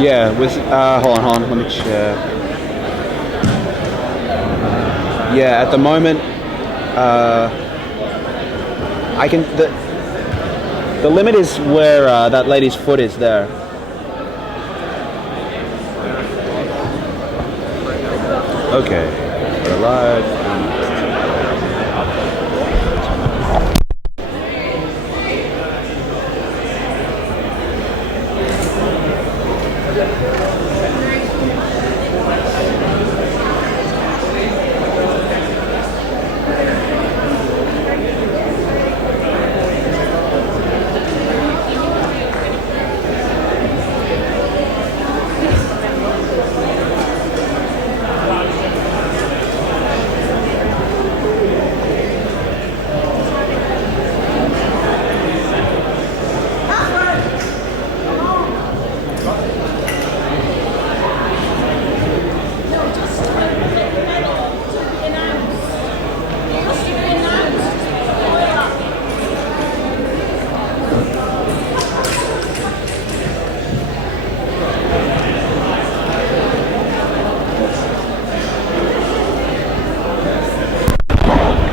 Yeah, was hold on, let me check. Yeah, at the moment, I can the limit is where that lady's foot is there. Okay, we're live.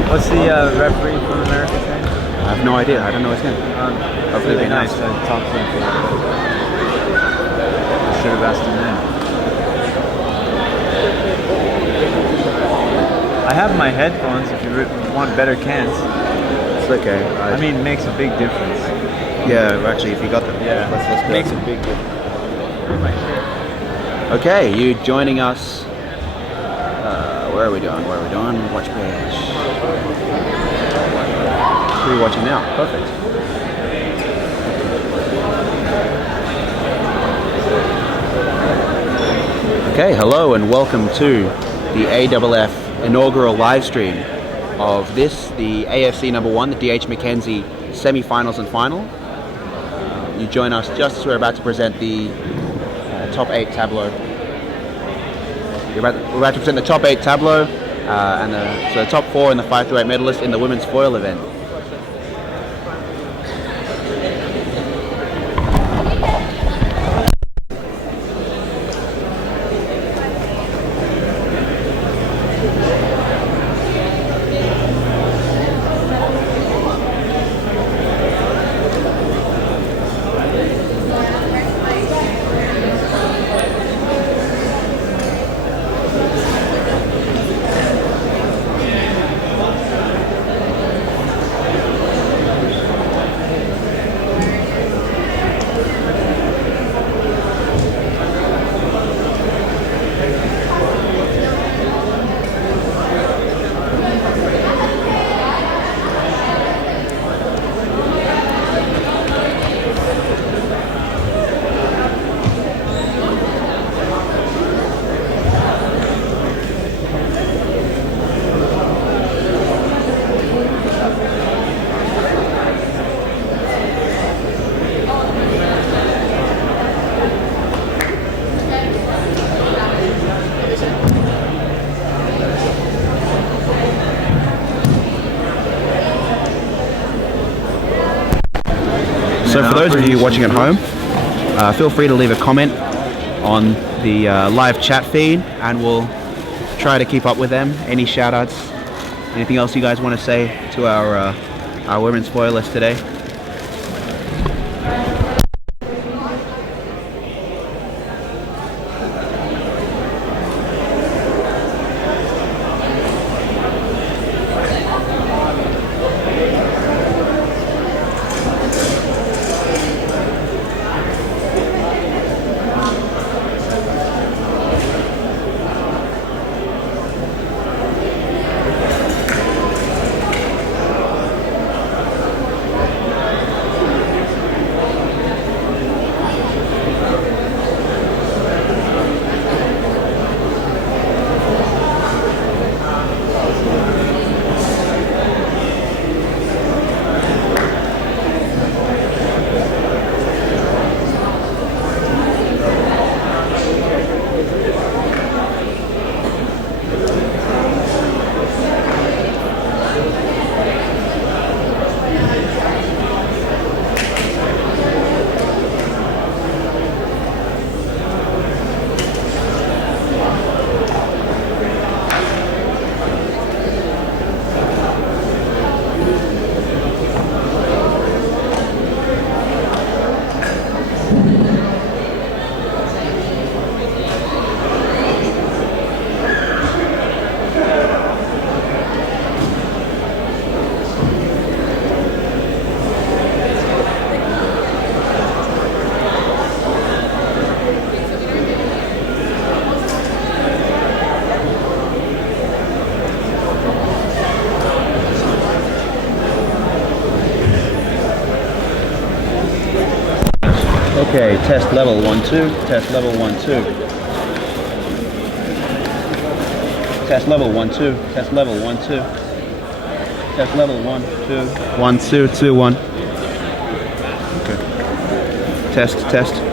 What's the referee from America saying? I have no idea. I don't know his name. Hopefully it'd be nice to talk to him. I should have asked him then. I have my headphones if you want better cans. It's okay. I mean, it makes a big difference. Yeah, actually, if you got them. Yeah, let's go. makes a big difference. Okay, you joining us. Where are we doing? Watch page. Who are you watching now? Perfect. Okay, hello and welcome to the AFF inaugural live stream of this, the AFC number 1, the DH Mackenzie semi-finals and final. You join us just as we're about to present the top 8 tableau. We're about to present the top 8 tableau and the top 4 and the 5 through 8 medalists in the women's foil event. So for those of you watching at home, feel free to leave a comment on the live chat feed and we'll try to keep up with them. Any shout outs, anything else you guys want to say to our women's foilists today? Okay, test level 1 2. Test level 1 2. Test level 1 2. Test level 1 2. Test level 1 2. 1 2 2 1. Okay. Test test. Test.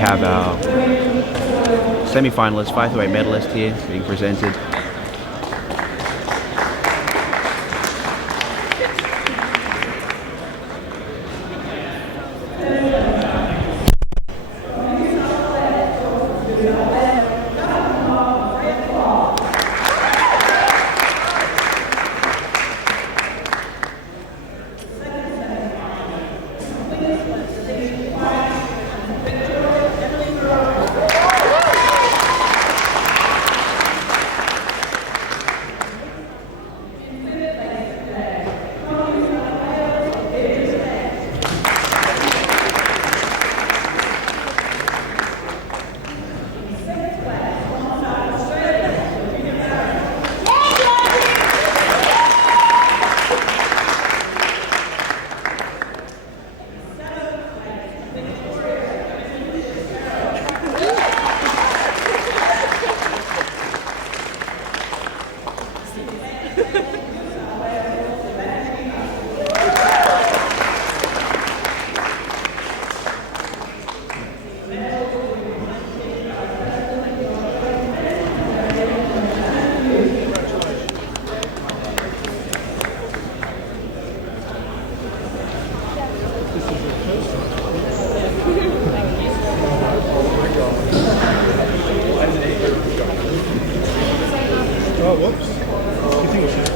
Have our semi-finalist, featherweight medalist here being presented. Oh, whoops. You think we should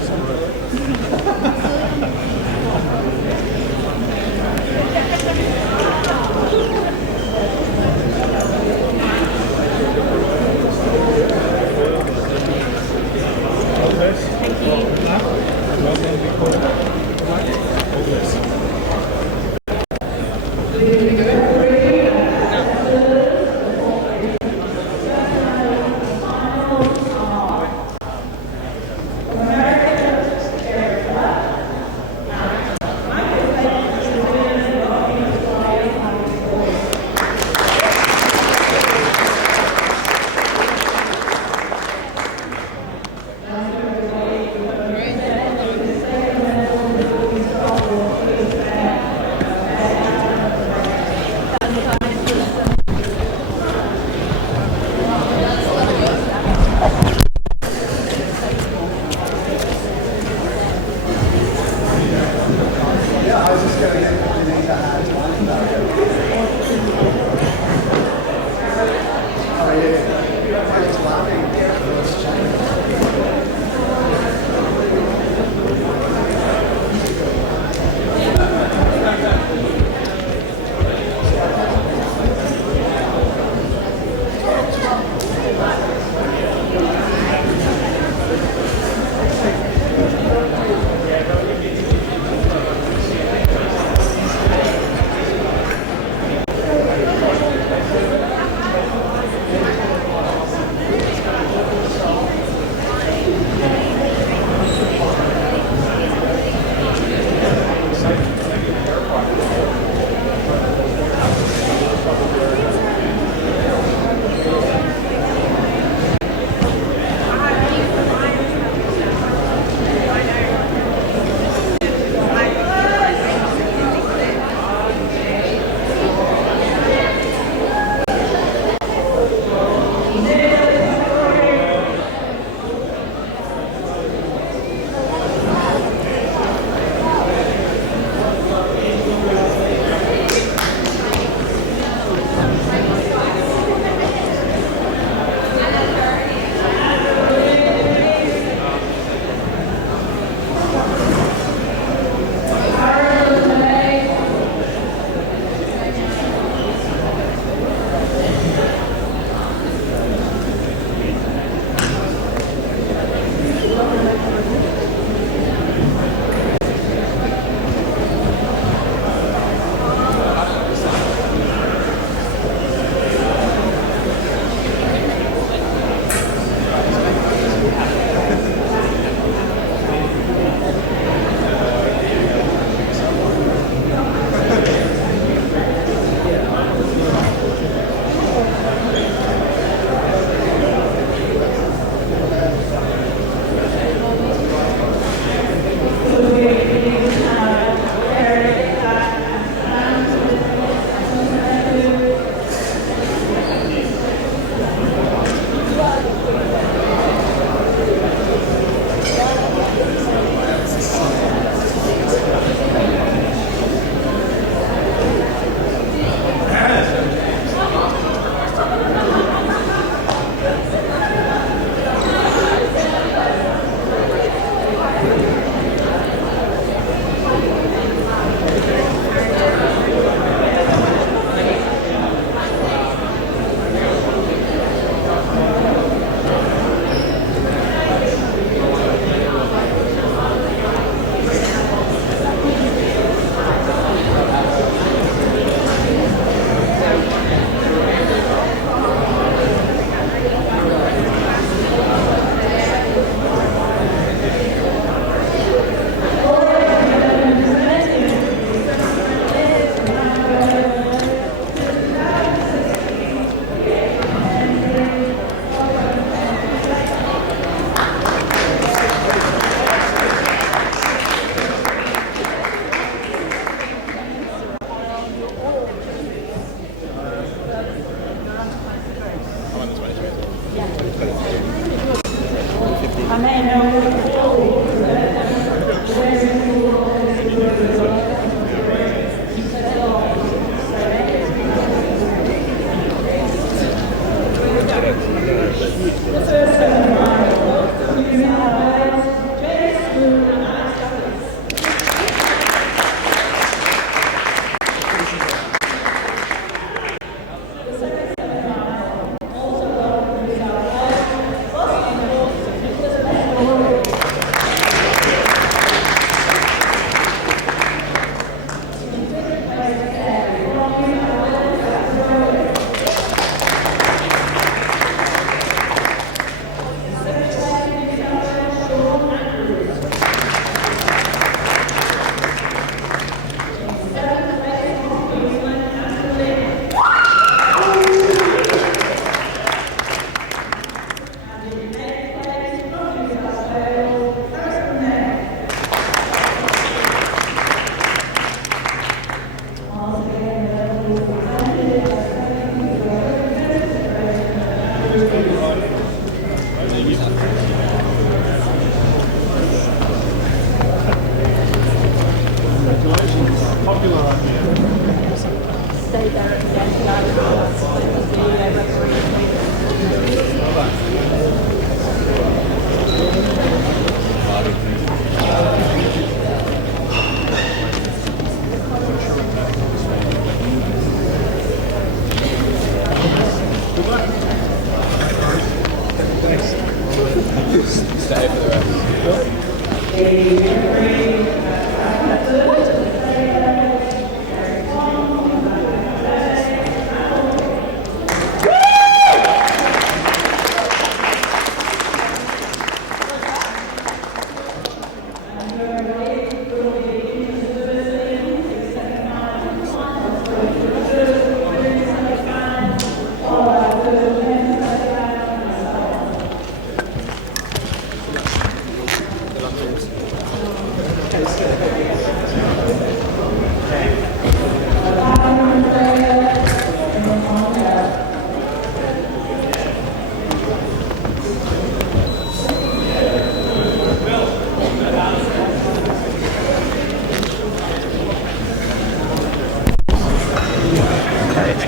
It's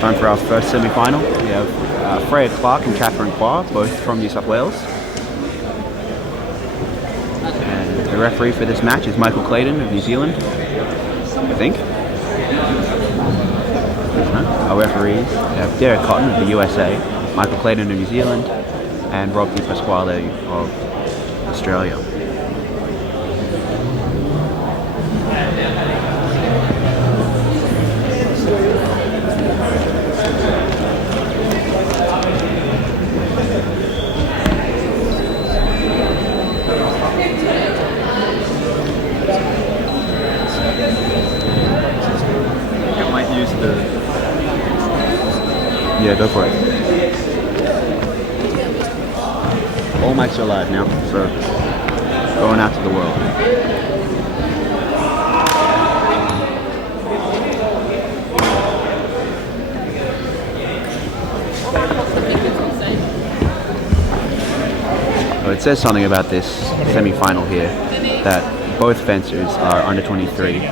time for our first semi-final. We have Freya Clark and Catherine Kwa, both from New South Wales. And the referee for this match is Michael Clayton of New Zealand, I think. Our referees have Derek Cotton of the USA, Michael Clayton of New Zealand, and Rob Di Pasquale of Australia. Yeah, go for it. All mics are live now, so going out to the world. So it says something about this semi-final here, that both fencers are under 23.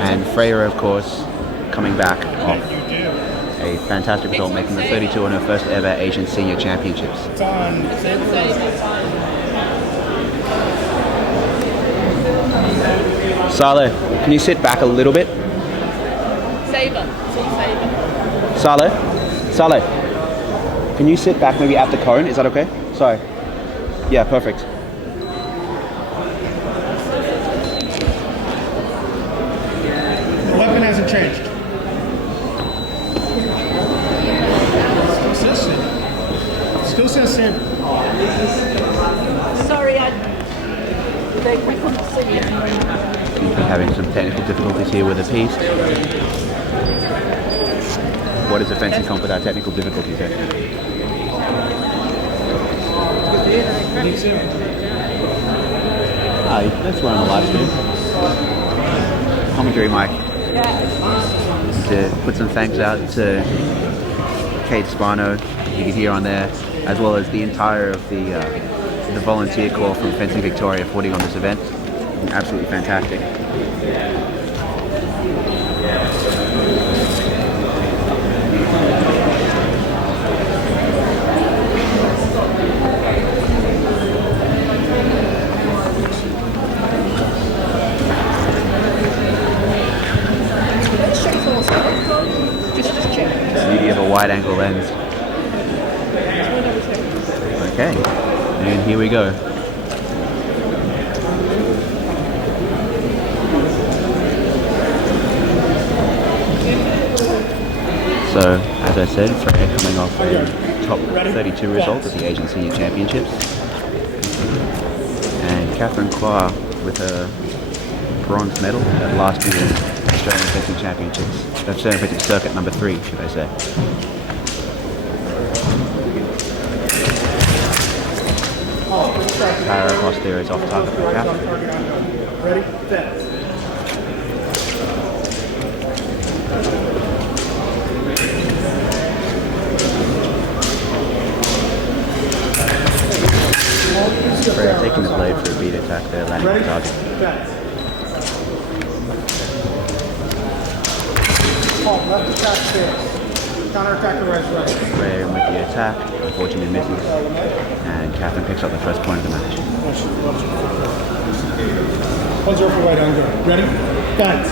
And Freya, of course, coming back off a fantastic result, making the 32 on her first ever Asian Senior Championships. Sabre, can you sit back a little bit? Sabre. Sabre, can you sit back maybe at the cone? Is that okay? Sorry. Yeah, perfect. The weapon hasn't changed. Still says Sabre. Sorry, we couldn't see you. Seems to be having some technical difficulties here with the piece. What is a fencing comp without technical difficulties? That's why on the live stream. Commentary mic. To put some thanks out to Kate Spano, you can hear on there, as well as the entire of the volunteer corps from Fencing Victoria for putting on this event. Absolutely fantastic. Beauty of a wide angle lens. Okay, and here we go. So, as I said, Freya coming off a top 32 result at the Asian Senior Championships. And Catherine Kwa with her bronze medal at last year's Australian Fencing Championships. Australian Fencing Circuit number 3, should I say. Power across there is off target for Catherine. Ready? Set. Freya taking the blade for a beat attack there, landing on target. Left attack fails. Counter attack the right. Freya with the attack, unfortunately misses, and Catherine picks up the first point of the match. 1-0 for right angle. Ready? Dance.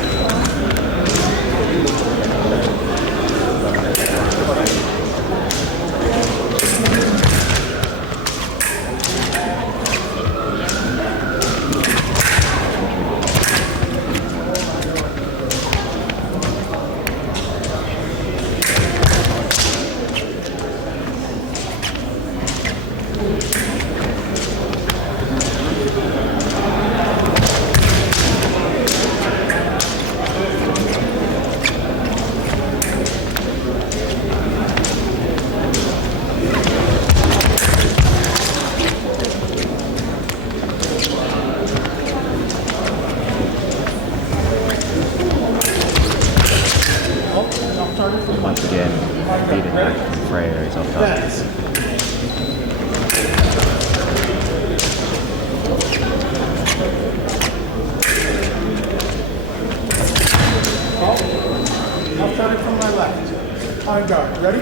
On guard. Ready?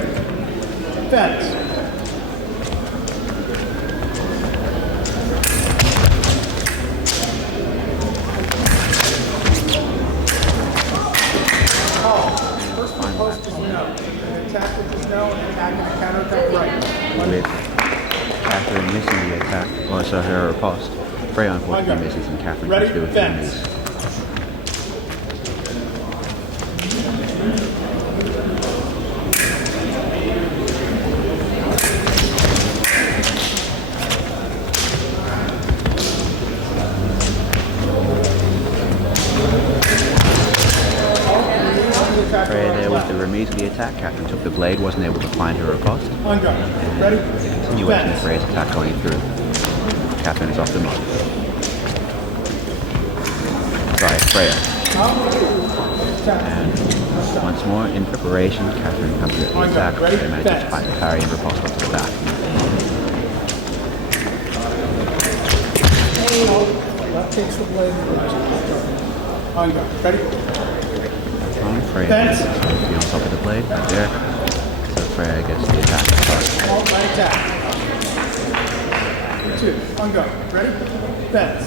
Fence. First one post is no. An attack which is no, and attack and a counterattack right. With Catherine missing the attack, oh, so her riposte. Freya unfortunately misses, and Catherine can do it with enemies. Freya there with the remise of the attack. Catherine took the blade, wasn't able to find her riposte. On guard. Ready? The continuation of Freya's attack going through. Catherine is off the mark. Sorry, Freya. And once more, in preparation, Catherine comes with the attack. Freya manages to find the parry and riposte off to the back. Left takes the blade. On guard. Ready? Freya gets to be on top of the blade, right there. So Freya gets the attack first. Right attack. 2. On guard. Ready? Fence.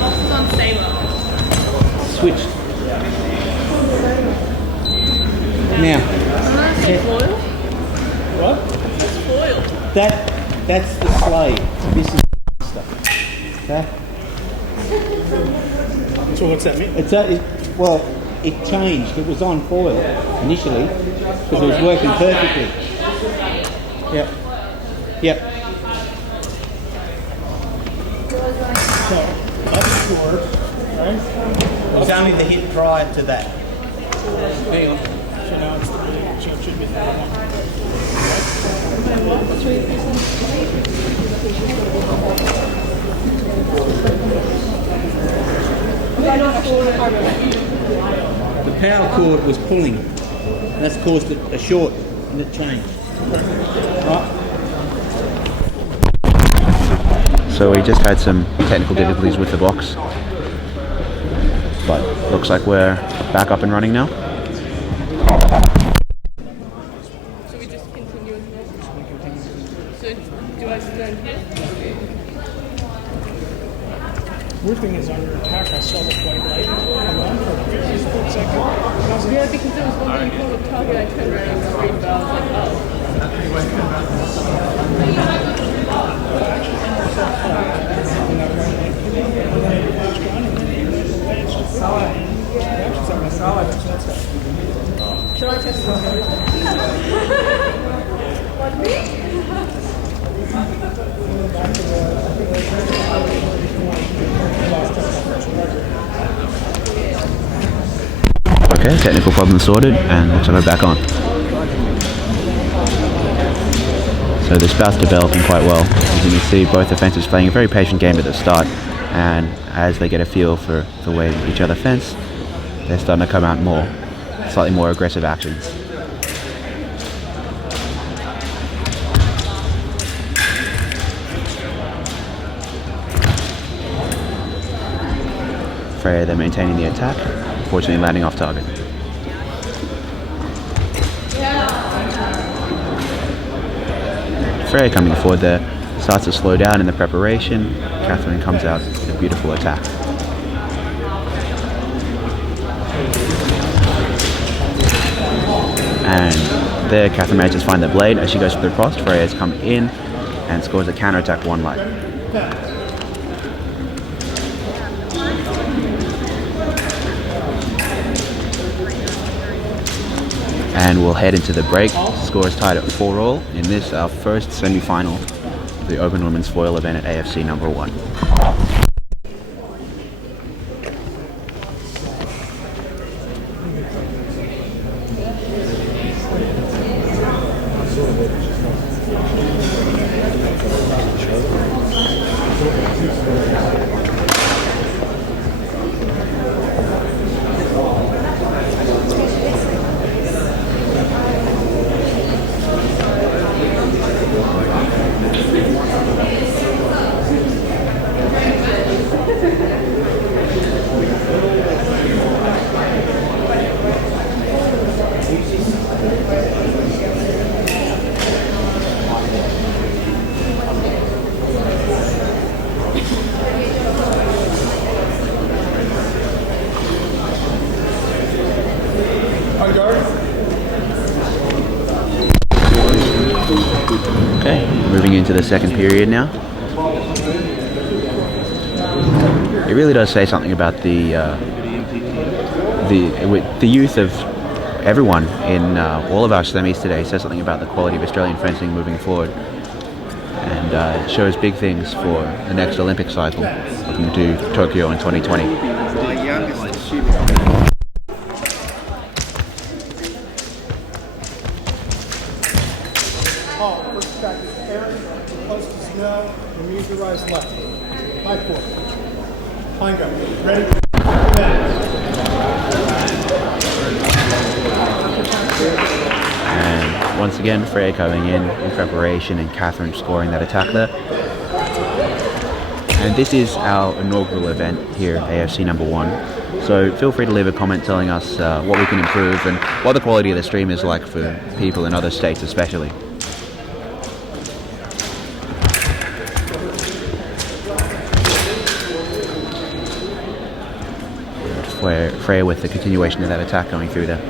Losses on Sabre. Switched. Now, That's foil. What? That's foil. that's the slave. This is stuff. Okay? So what's that mean? It changed. It was on foil initially because it was working perfectly. Yep. Yep. So, that's scored, right? It was only the hit prior to that. Hang on. So now it's 3. So it should be 3. The power cord was pulling, and that's caused a short, and it changed. Right. So we just had some technical difficulties with the box, but looks like we're back up and running now. So we just continue as well. So do I stand here? Weird thing is on your attack, I saw the white light come on for a very split second. And I was like, Yeah, because there was one thing called a target. I turned around and screamed, but I was like, oh. Should I test What, me? Okay, technical problem sorted, and looks like we're back on. So this bout's developing quite well. As you can see, both defenses playing a very patient game at the start, and as they get a feel for the way each other fence, they're starting to come out more, slightly more aggressive actions. Freya, they're maintaining the attack, unfortunately landing off target. Freya coming forward there, starts to slow down in the preparation. Catherine comes out with a beautiful attack. And there Catherine manages to find the blade as she goes for the riposte. Freya has come in and scores a counter-attack one light. And we'll head into the break. Score is tied at 4-all in this, our first semi-final of the Open Women's Foil event at AFC number 1. Okay, moving into the second period now. It really does say something about the youth of everyone in all of our semis today. It says something about the quality of Australian fencing moving forward, and it shows big things for the next Olympic cycle, looking to Tokyo in 2020. My youngest student. First practice, Aaron, close to snow, and use your rise left. High forward. Fine go. Ready? And once again, Freya coming in preparation and Catherine scoring that attack there. And this is our inaugural event here at AFC number 1. So feel free to leave a comment telling us what we can improve and what the quality of the stream is like for people in other states especially. Where Freya with the continuation of that attack going through there.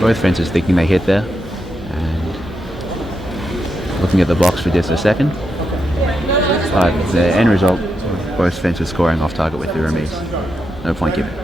Both fences thinking they hit there, and looking at the box for just a second. But the end result, both fences scoring off target with the remise. No point given.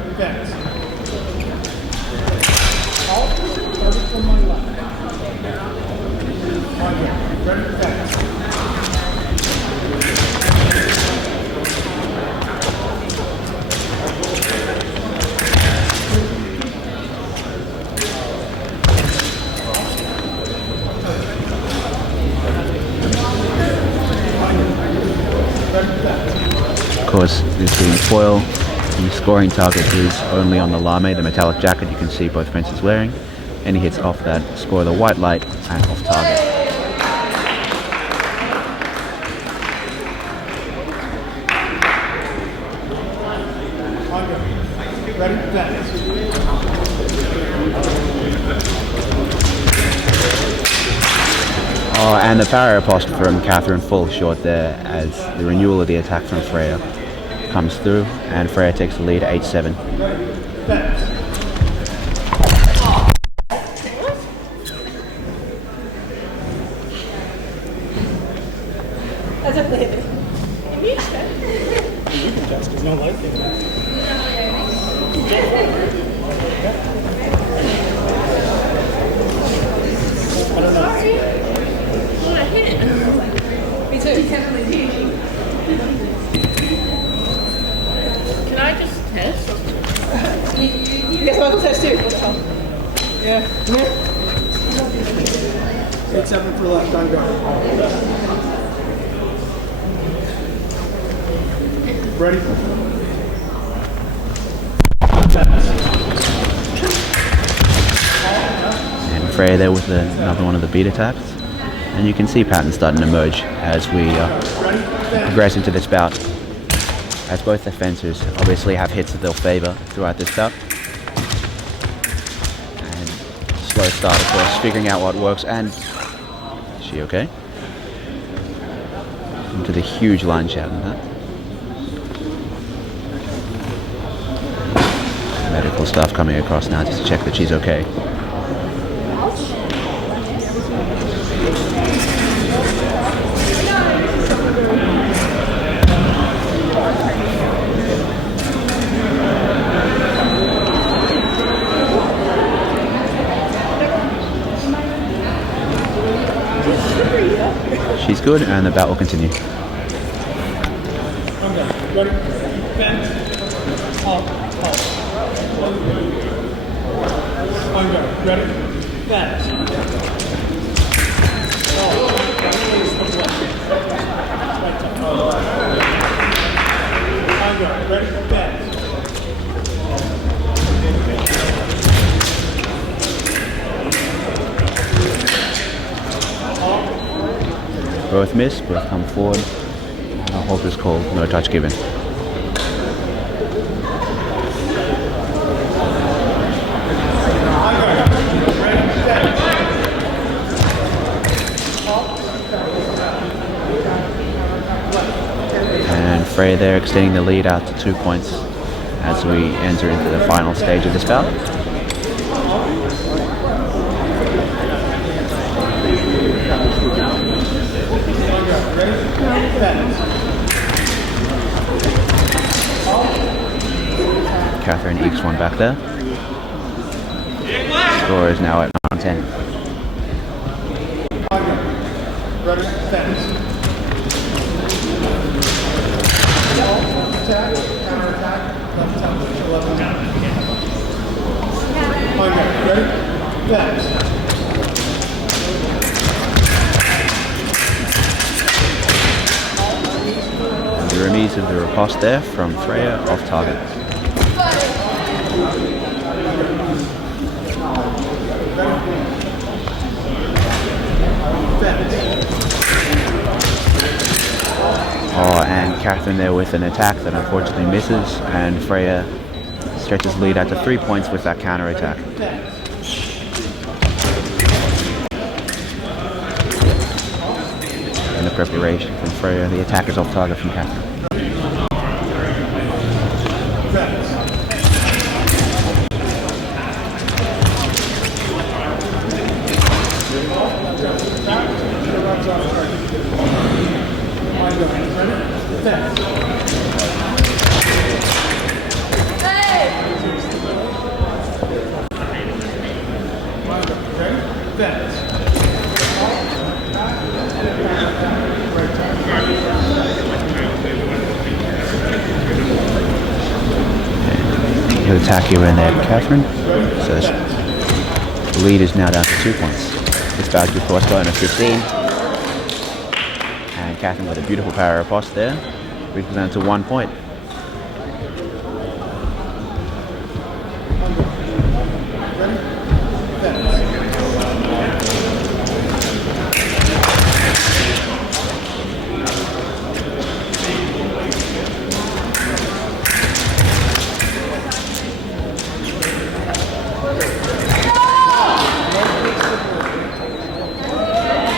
Of course, this being foil, the scoring target is only on the lame, the metallic jacket you can see both fences wearing. Any hits off that score the white light and off target. Oh, and the power riposte from Catherine falls short there as the renewal of the attack from Freya comes through, and Freya takes the lead 8-7. As if they hit it. You can test, there's no light there. I don't know. When I hit it. Me too. Can I just test? You guess I'll test too. Yeah. 8-7 for left on guard. Ready? And Freya there with another one of the beat attacks. And you can see patterns starting to emerge as we progress into this bout. As both the fencers obviously have hits that they'll favour throughout this bout. And slow start, of course, figuring out what works. And is she okay? Into the huge line shout in that. Medical staff coming across now just to check that she's okay. good, and the bout will continue. Ready? Fence. Halt. Undo. Ready? Fence. Undo. Ready? Fence. Both miss, both come forward. Our halt is called, no touch given. And Freya there extending the lead out to 2 points as we enter into the final stage of this bout. Catherine ekes one back there. Score is now at 9-10. Ready? Fence. Attack. Counter-attack. Left tempo. 11 down. Undo. Ready? Fence. The remise of the riposte there from Freya off target. Oh, and Catherine there with an attack that unfortunately misses, and Freya stretches lead out to 3 points with that counter attack. And the preparation from Freya, the attack is off target from Catherine. Good attack here in there, Catherine. So the lead is now down to 2 points. This bout of course going to 15. And Catherine with a beautiful power riposte there. Brings us down to 1 point.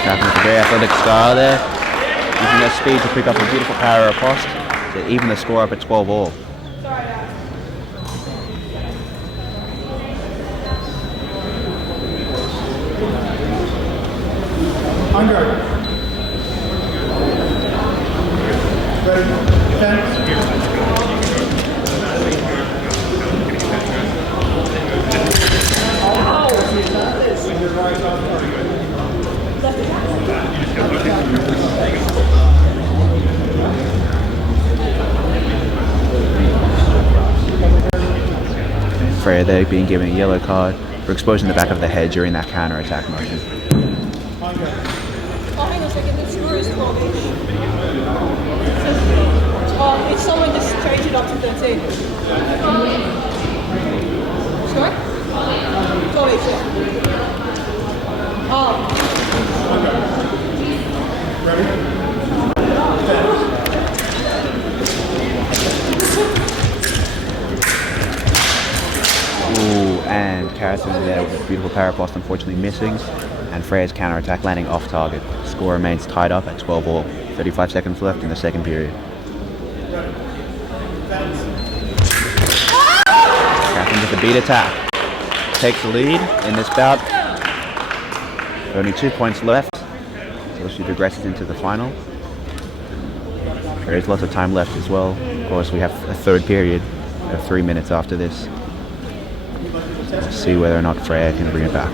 Catherine with a very athletic style there, using her speed to pick up a beautiful power riposte to even the score up at 12 all. Undo. Ready? Fence. Freya there being given a yellow card for exposing the back of the head during that counter attack motion. Oh, hang on a second, the score is 12-ish. Oh, it's someone just changed it up to 13. Sorry? 12-ish, yeah. Oh. Ready? Ooh, and Catherine there with a beautiful power riposte unfortunately missing, and Freya's counter attack landing off target. Score remains tied up at 12 all. 35 seconds left in the second period. Catherine with a beat attack. Takes the lead in this bout. Only 2 points left, so she progresses into the final. There is lots of time left as well. Of course, we have a third period of 3 minutes after this. Let's see whether or not Freya can bring it back.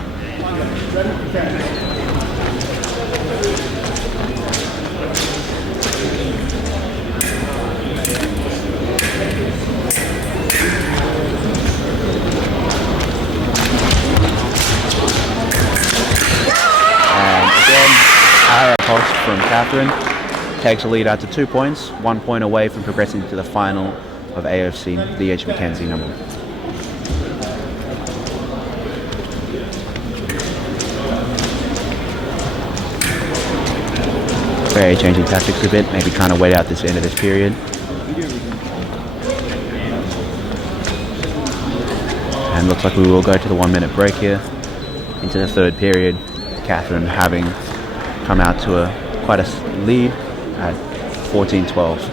Catherine takes a lead out to 2 points, 1 point away from progressing to the final of AFC DH Mackenzie number 1. Very changing tactics a bit, maybe trying to wait out this end of this period. And looks like we will go to the 1 minute break here into the third period. Catherine having come out to quite a lead at 14-12.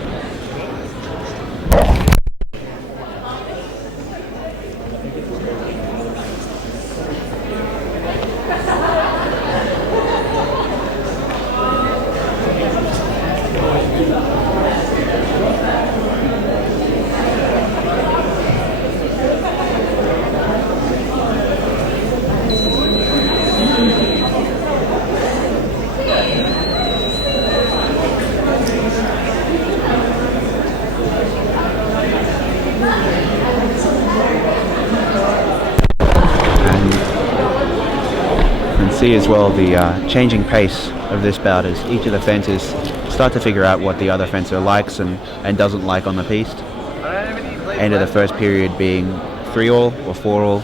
See as well the changing pace of this bout as each of the fencers start to figure out what the other fencer likes and doesn't like on the piste. End of the first period being 3-all or 4-all,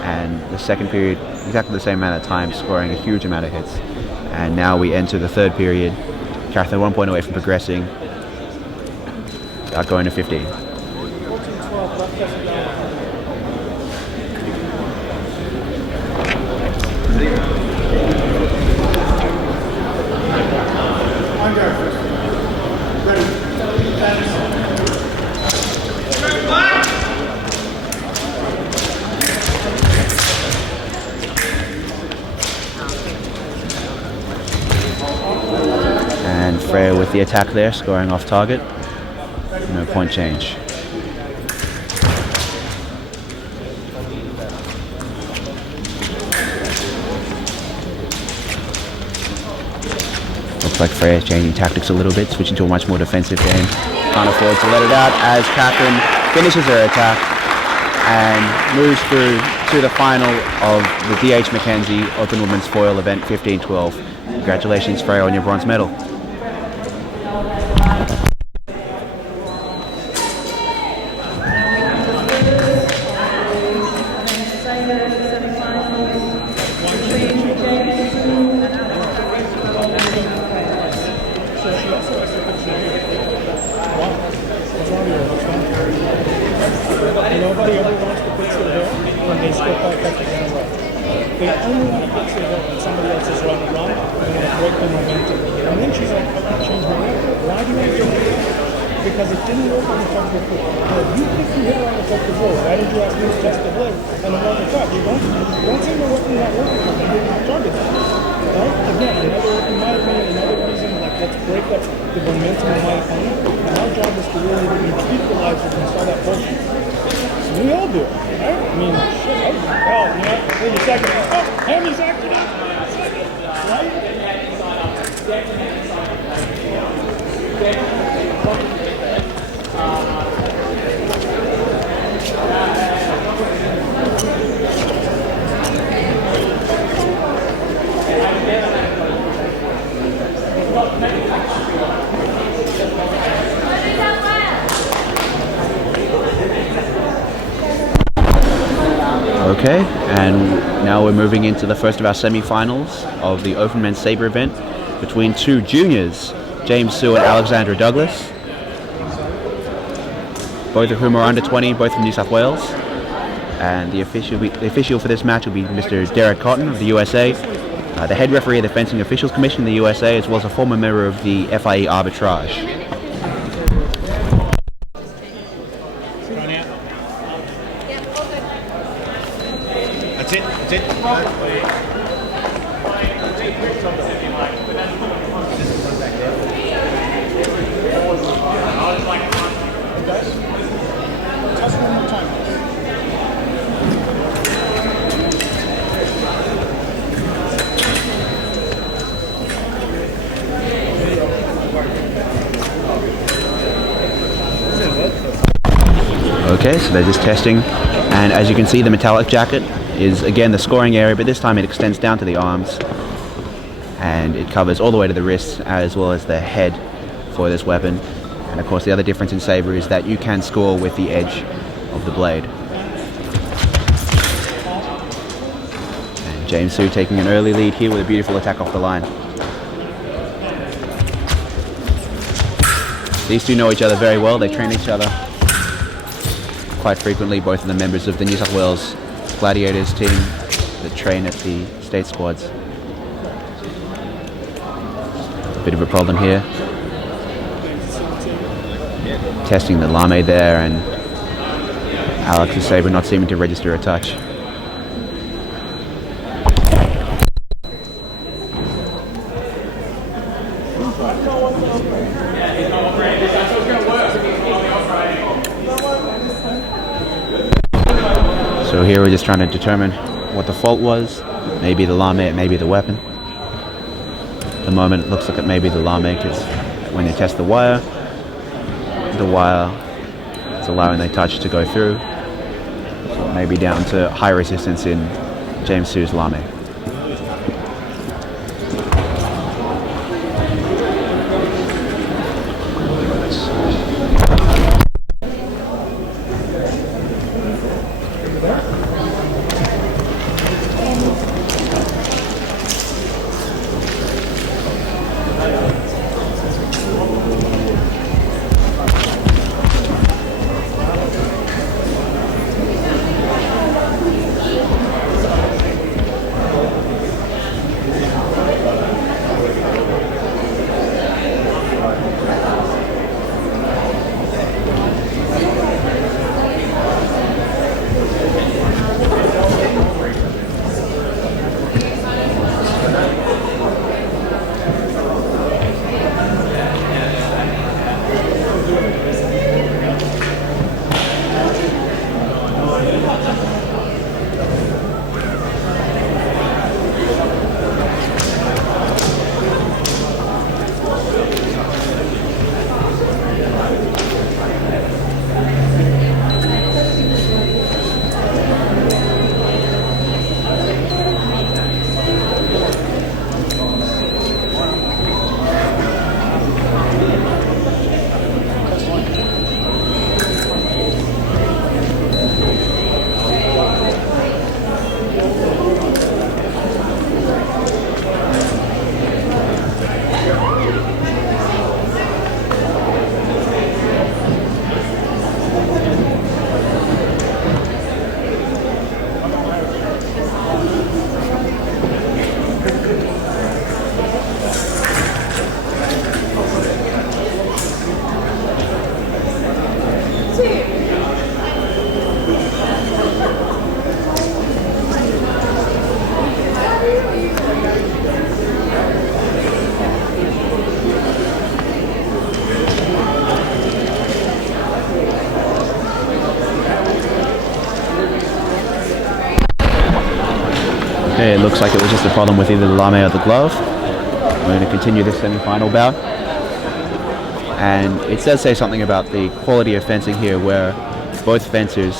and the second period exactly the same amount of time, scoring a huge amount of hits. And now we enter the third period. Catherine 1 point away from progressing, going to 15. And Freya with the attack there, scoring off target. No point change. Looks like Freya's changing tactics a little bit, switching to a much more defensive game. Can't afford to let it out as Catherine finishes her attack and moves through to the final of the DH Mackenzie Open Women's Foil event 15-12. Congratulations, Freya, on your bronze medal. Nobody ever wants to fix their hair when they skip out catching in a row. They only want to fix their hair when somebody else is running wrong and they want to break the momentum. And then she's like, I want to change my hair. Why do you want to change your hair? Because it didn't work on the top of the foot. Well, you picked your hair on the top of the floor. Why did you ask me to test the blade and the one the top? You don't say we're working not working for me. You didn't target that. Right? Again, in my opinion, another reason, like, let's break up the momentum of my opponent. And our job is to really equalize it and start that bullshit. We all do it, right? I mean, shit, I was like, hell, you know, maybe second. Oh, Hammy's acting up. Second, Okay, and now we're moving into the first of our semi-finals of the Open Men's Sabre event between two juniors, James Sue and Alexandra Douglas, both of whom are under 20, both from New South Wales. And the official for this match will be Mr. Derek Cotton of the USA, the head referee of the Fencing Officials Commission in the USA, as well as a former member of the FIE Arbitrage. That's it. Test one more time. Okay, so they're just testing, and as you can see, the metallic jacket is again the scoring area, but this time it extends down to the arms. and it covers all the way to the wrist as well as the head for this weapon. And of course the other difference in Sabre is that you can score with the edge of the blade. And James Su taking an early lead here with a beautiful attack off the line. These two know each other very well. They train each other quite frequently, both of them members of the New South Wales Gladiators team that train at the state squads. Bit of a problem here. Testing the lame there, and Alex's Sabre not seeming to register a touch. So here we're just trying to determine what the fault was. Maybe the lame, it may be the weapon. At the moment it looks like it may be the lame, because when you test the wire is allowing the touch to go through. So it may be down to high resistance in James Su's lame. Okay, it looks like it was just a problem with either the lame or the glove. We're going to continue this semi-final bout. And it does say something about the quality of fencing here, where both fencers,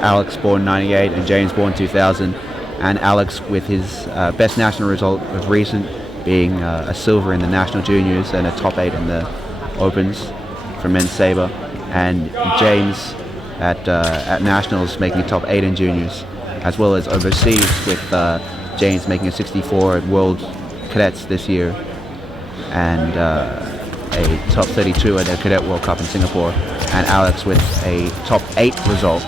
Alex born 98 and James born 2000, and Alex with his best national result of recent being a silver in the national juniors and a top 8 in the opens for men's sabre, and James at nationals making a top 8 in juniors, as well as overseas with James making a 64 at World Cadets this year, and a top 32 at the Cadet World Cup in Singapore, and Alex with a top 8 result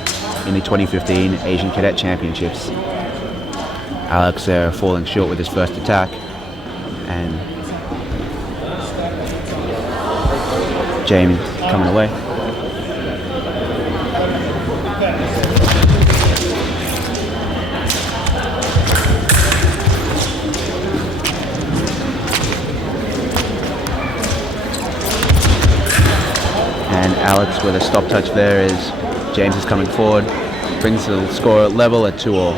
in the 2015 Asian Cadet Championships. Alex falling short with his first attack, and James coming away. And Alex with a stop touch there as James is coming forward, brings the score level at 2-all.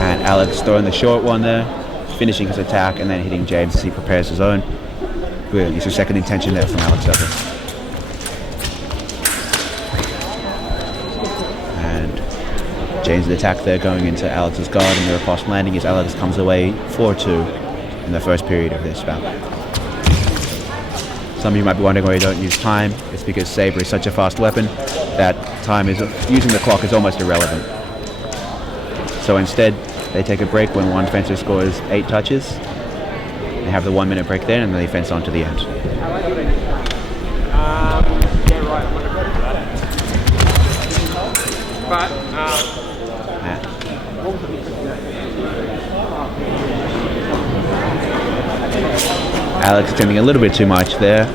And Alex throwing the short one there, finishing his attack and then hitting James as he prepares his own. Brilliant use of second intention there from Alex Sabre. And James' attack there going into Alex's guard, and the riposte landing as Alex comes away 4-2 in the first period of this bout. Some of you might be wondering why you don't use time. It's because Sabre is such a fast weapon that using the clock is almost irrelevant. So instead, they take a break when one fencer scores 8 touches. They have the 1 minute break then, and then they fence on to the end. Alex attempting a little bit too much there,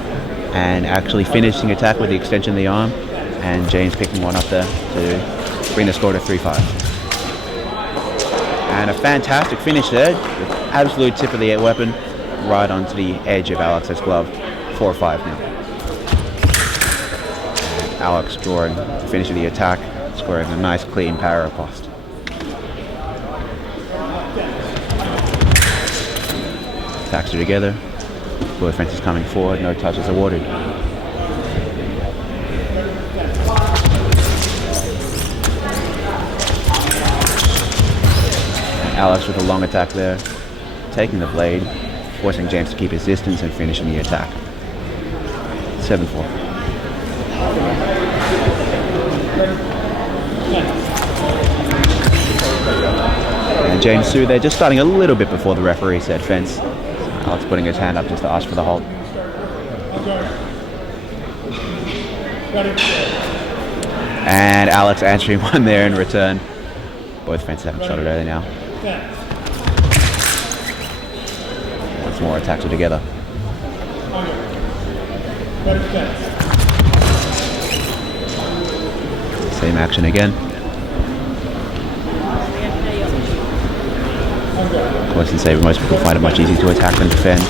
and actually finishing attack with the extension of the arm, and James picking one up there to bring the score to 3-5. And a fantastic finish there, with absolute tip of the weapon right onto the edge of Alex's glove. 4-5 now. And Alex drawing the finish of the attack, scoring a nice clean power riposte. Attacks are together. Both fences coming forward, no touches awarded. Alex with a long attack there, taking the blade, forcing James to keep his distance and finishing the attack. 7-4. And James Sue there, just starting a little bit before the referee said fence. Alex putting his hand up just to ask for the hold. And Alex answering one there in return. Both fences haven't shot it early now. Once more attacks are together. Same action again. Of course, in Sabre, most people find it much easier to attack than defend.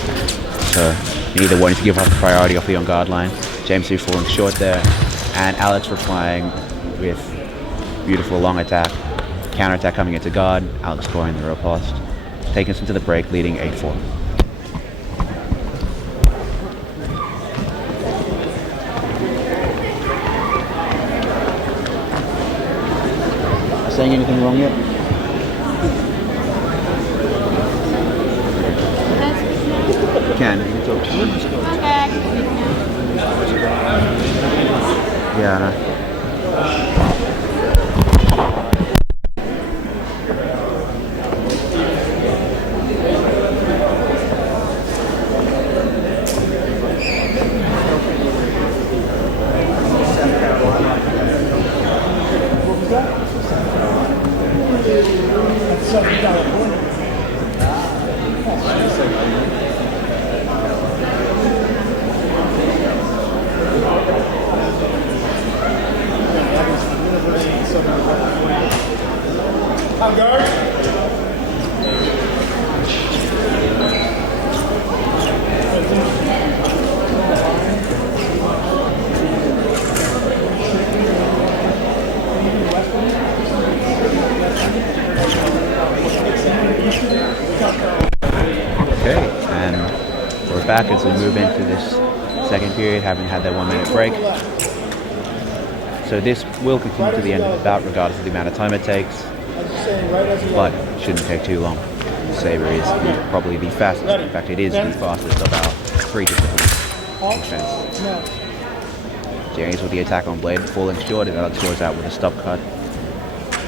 So neither wanting to give up the priority off the on guard line. James Sue falling short there, and Alex replying with beautiful long attack. Counter attack coming into guard. Alex scoring the riposte, taking us into the break, leading 8-4. Saying anything wrong yet? You can talk to you. Yeah, I know. Back as we move into this second period, having had that 1 minute break. So this will continue to the end of the bout regardless of the amount of time it takes, but it shouldn't take too long. Sabre is probably the fastest, in fact it is the fastest of our 3 disciplines in defense. James with the attack on blade, falling short, and Alex scores out with a stop cut,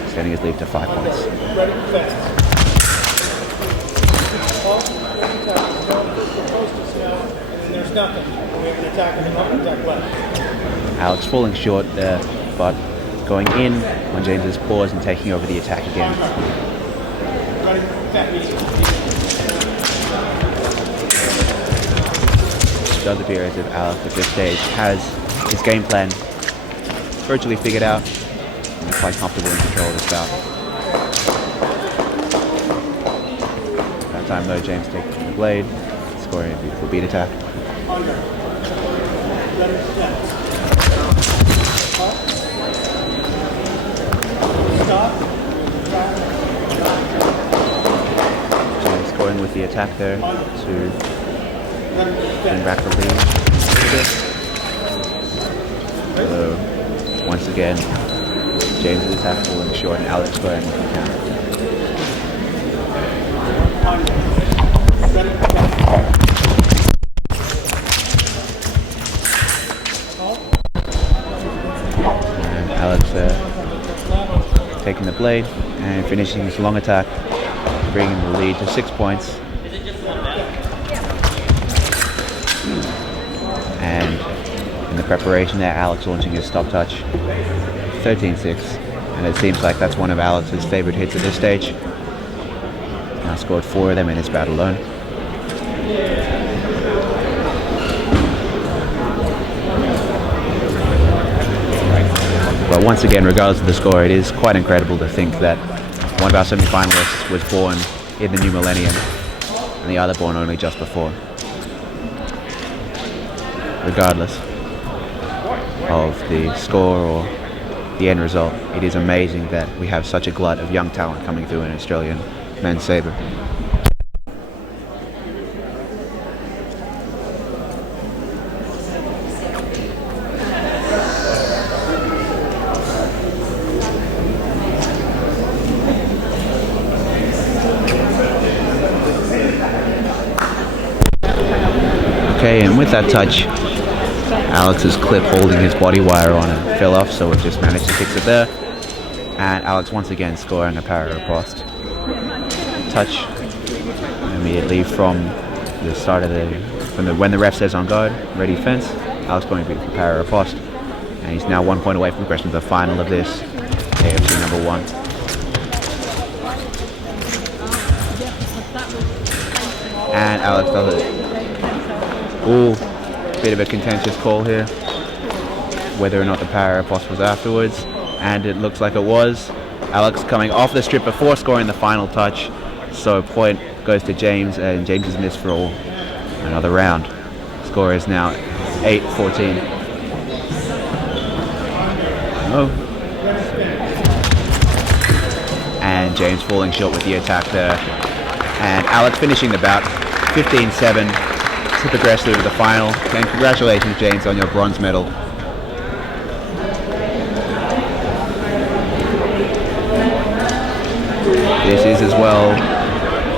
extending his lead to 5 points. Alex falling short there, but going in when James is paused and taking over the attack again. It does appear as if Alex at this stage has his game plan virtually figured out and is quite comfortable in control of this bout. That time though, James taking the blade, scoring a beautiful beat attack. James going with the attack there to bring back the lead a little bit. Although, once again, James' attack falling short and Alex going with the counter. And Alex taking the blade and finishing his long attack, bringing the lead to 6 points. And in the preparation there, Alex launching his stop touch, 13-6, and it seems like that's one of Alex's favorite hits at this stage. Now scored 4 of them in this bout alone. But once again, regardless of the score, it is quite incredible to think that one of our semi-finalists was born in the new millennium and the other born only just before. Regardless of the score or the end result, it is amazing that we have such a glut of young talent coming through in Australian men's sabre. Okay, and with that touch, Alex's clip holding his body wire on it fell off, so we've just managed to fix it there. And Alex once again scoring a para riposte. Touch immediately from the start of when the ref says on guard, ready fence, Alex going for para riposte. And he's now 1 point away from progression to the final of this, AFC number 1. And Alex does it. Ooh, bit of a contentious call here, whether or not the para riposte was afterwards, and it looks like it was. Alex coming off the strip before scoring the final touch, so point goes to James, and James is missed for another round. Score is now 8-14. Oh. And James falling short with the attack there, and Alex finishing the bout 15-7. To progress through to the final. And congratulations, James, on your bronze medal. This is as well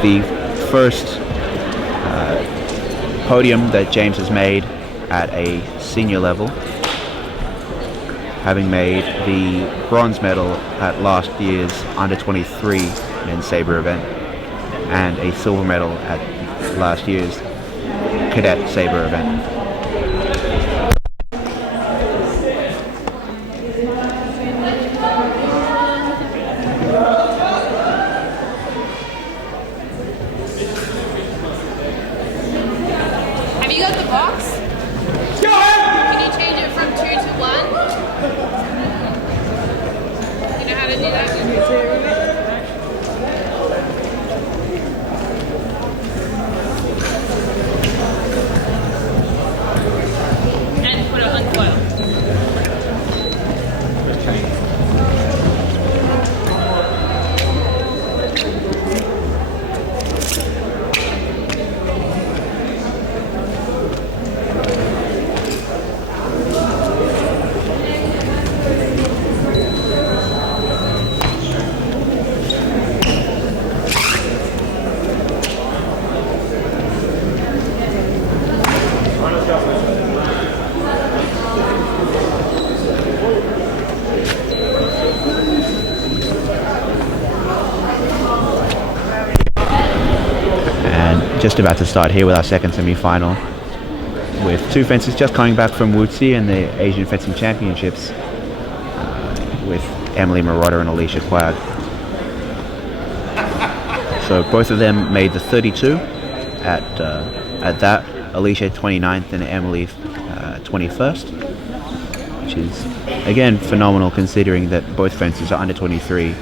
the first podium that James has made at a senior level, having made the bronze medal at last year's under-23 men's sabre event and a silver medal at last year's cadet sabre event. Have you got the box? Can you change it from 2 to 1? You know how to do that? Just about to start here with our second semi-final, with two fencers just coming back from Wuxi and the Asian Fencing Championships, with Emily Marotta and Alicia Quag. So both of them made the 32 at that. Alicia 29th and Emily 21st, which is again phenomenal considering that both fencers are under 23,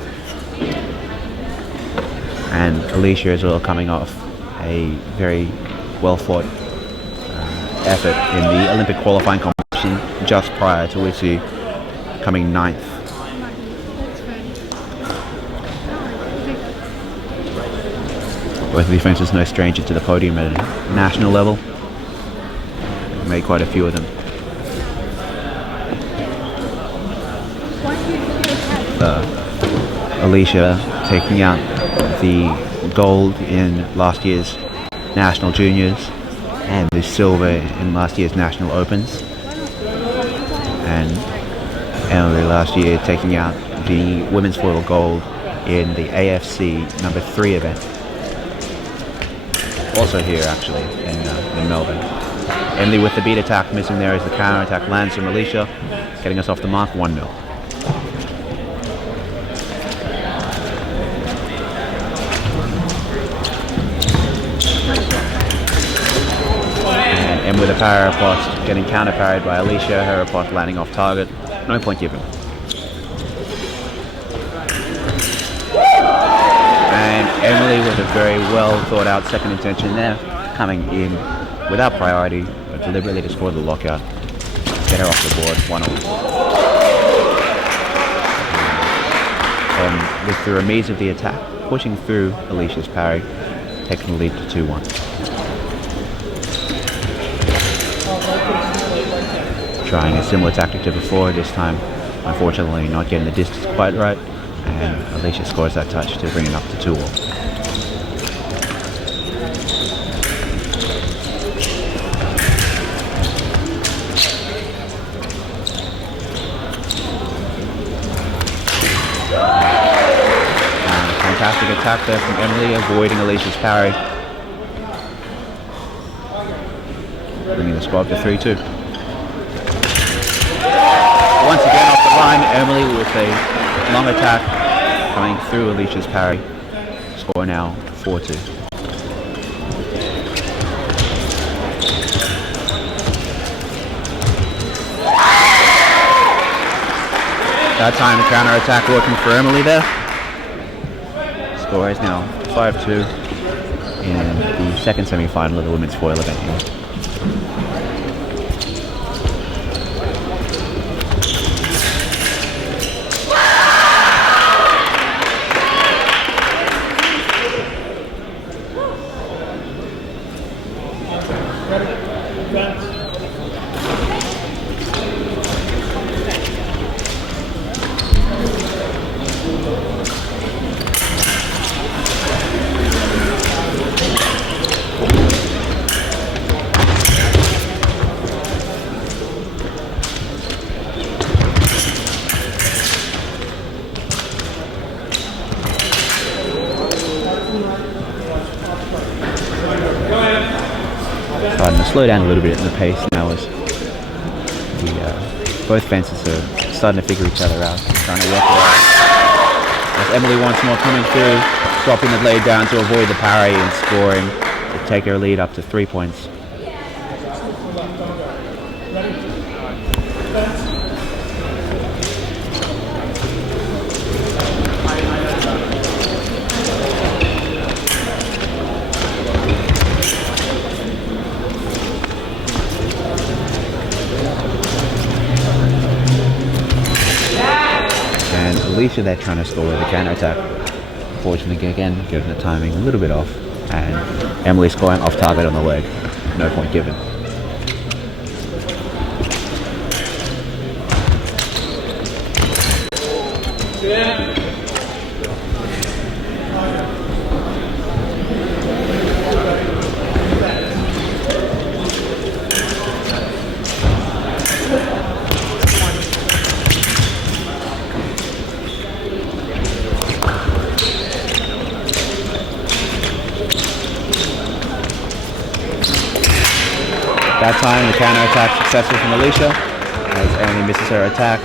and Alicia as well coming off a very well fought effort in the Olympic qualifying competition just prior to Wuxi, coming 9th. Both of the fencers no stranger to the podium at a national level. Made quite a few of them. Alicia taking out the gold in last year's National Juniors and the silver in last year's National Opens, and Emily last year taking out the women's foil gold in the AFC number 3 event, also here actually in Melbourne. Emily with the beat attack, missing there as the counter attack lands from Alicia, getting us off the mark, 1-0. And with a power riposte getting counter parried by Alicia, her riposte landing off target, no point given. And Emily with a very well thought out second intention there, coming in without priority, but deliberately to score the lockout, get her off the board, 1-0. And with the remise of the attack, pushing through Alicia's parry, taking the lead to 2-1. Trying a similar tactic to before, this time unfortunately not getting the distance quite right, and Alicia scores that touch to bring it up to 2-all. Fantastic attack there from Emily, avoiding Alicia's parry, bringing the score up to 3-2. Once again off the line, Emily with a long attack coming through Alicia's parry. Score now 4-2. That time the counter attack working for Emily there. Score is now 5-2 in the second semi-final of the women's foil event here. Starting to slow down a little bit in the pace now as both fences are starting to figure each other out, trying to work it out. As Emily once more coming through, dropping the blade down to avoid the parry and scoring to take her lead up to 3 points. Alicia there trying to stall with the counter attack. Unfortunately, again, getting the timing a little bit off, and Emily scoring off target on the leg. No point given. That time, the counter attack successful from Alicia, as Emily misses her attack.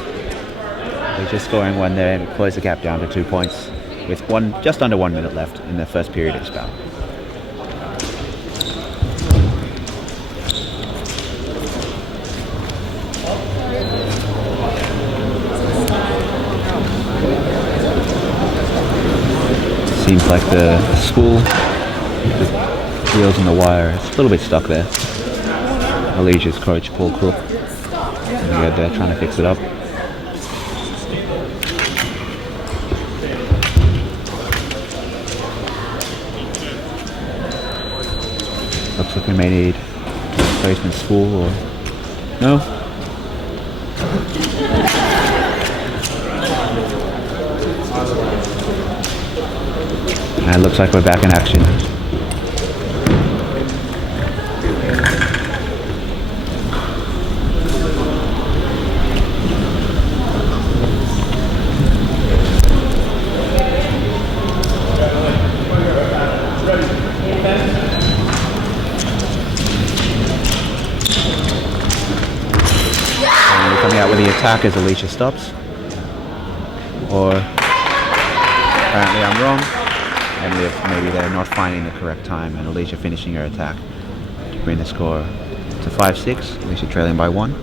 They're just scoring one there and close the gap down to 2 points, with just under 1 minute left in the first period of this bout. Seems like the school, the wheels on the wire, it's a little bit stuck there. Alicia's coach, Paul Crook, they're trying to fix it up. Looks like we may need replacement school, or no? And it looks like we're back in action. And coming out with the attack as Alicia stops. Or apparently I'm wrong. Emily, maybe they're not finding the correct time, and Alicia finishing her attack to bring the score to 5-6. Alicia trailing by 1.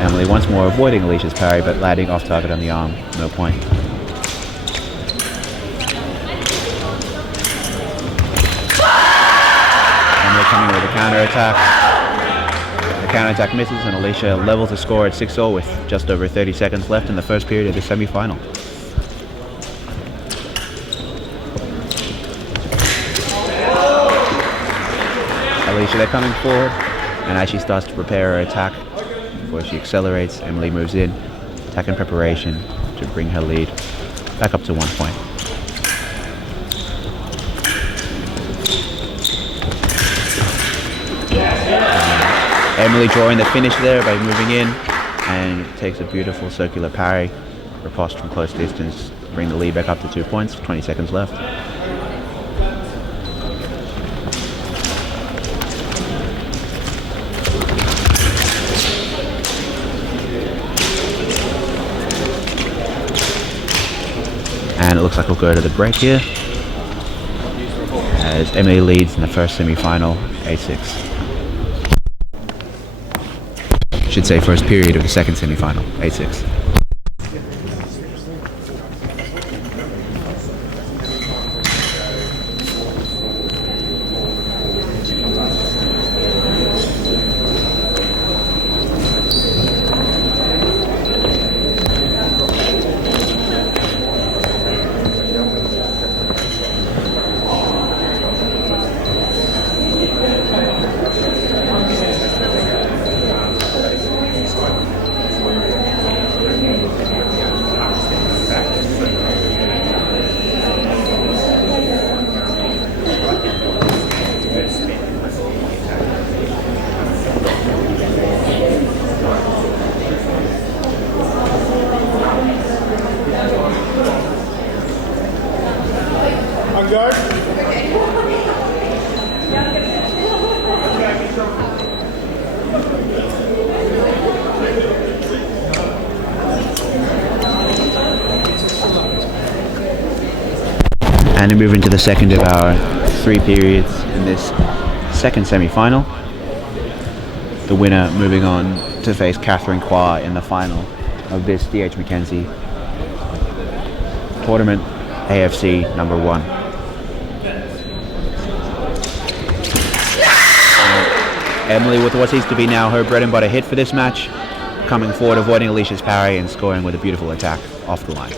Emily once more avoiding Alicia's parry, but landing off target on the arm. No point. Coming with a counter-attack. The counter-attack misses and Alicia levels the score at 6-0 with just over 30 seconds left in the first period of the semi-final. Alicia, they're coming forward, and as she starts to prepare her attack, before she accelerates, Emily moves in, attack in preparation to bring her lead back up to 1 point. Emily drawing the finish there by moving in, and takes a beautiful circular parry, riposte from close distance, bring the lead back up to 2 points, 20 seconds left. And it looks like we'll go to the break here, as Emily leads in the first semi-final, 8-6. Should say first period of the second semi-final, 8-6. And we move into the second of our 3 periods in this second semi-final. The winner moving on to face Catherine Kwa in the final of this D.H. Mackenzie tournament, AFC number 1. Emily with what seems to be now her bread and butter hit for this match, coming forward, avoiding Alicia's parry and scoring with a beautiful attack off the line.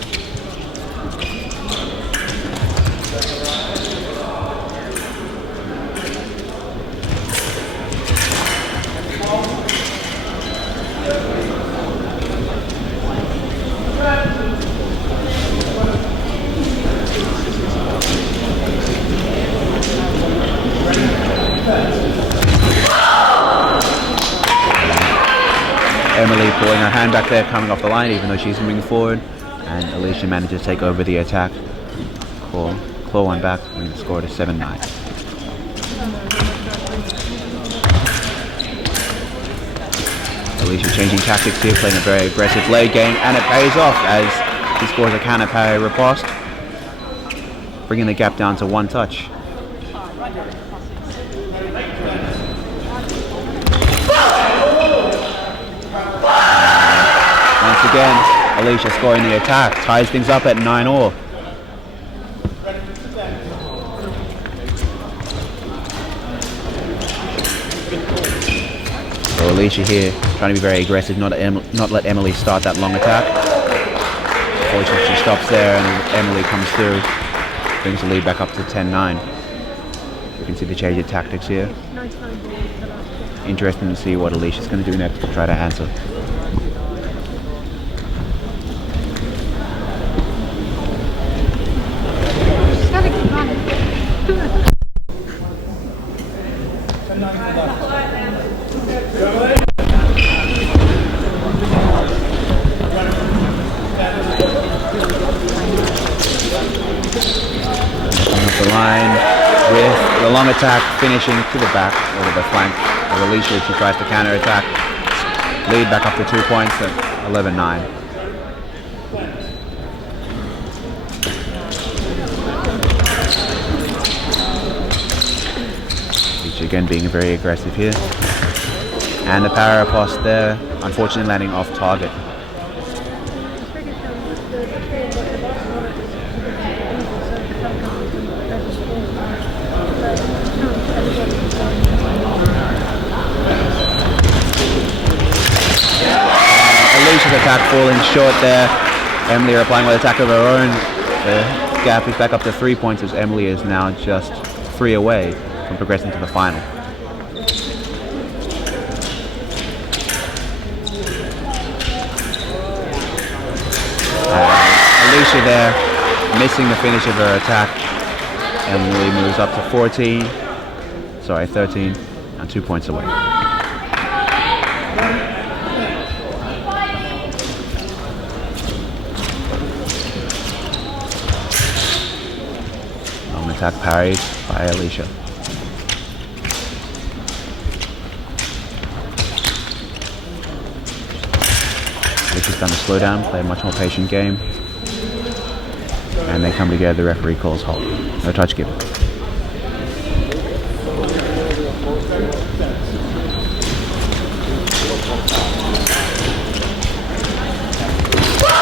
Emily pulling her hand back there, coming off the line, even though she's moving forward, and Alicia manages to take over the attack. Claw one back, bring the score to 7-9. Alicia changing tactics here, playing a very aggressive leg game, and it pays off as she scores a counter parry riposte, bringing the gap down to 1 touch. Once again, Alicia scoring the attack, ties things up at 9-all. So Alicia here trying to be very aggressive, not let Emily start that long attack. Fortunately, she stops there and Emily comes through, brings the lead back up to 10-9. You can see the change of tactics here. Interesting to see what Alicia's going to do next to try to answer. The line with the long attack finishing to the back or to the flank of Alicia. She tries to counter attack. Lead back up to 2 points at 11-9. Alicia again being very aggressive here. And the power post there, unfortunately landing off target. Alicia's attack falling short there. Emily replying with an attack of her own. The gap is back up to 3 points as Emily is now just 3 away from progressing to the final. Alicia there missing the finish of her attack. Emily moves up to 13 and 2 points away. Long attack parried by Alicia. Alicia's done a slow down, play a much more patient game. And they come together, the referee calls halt. No touch given.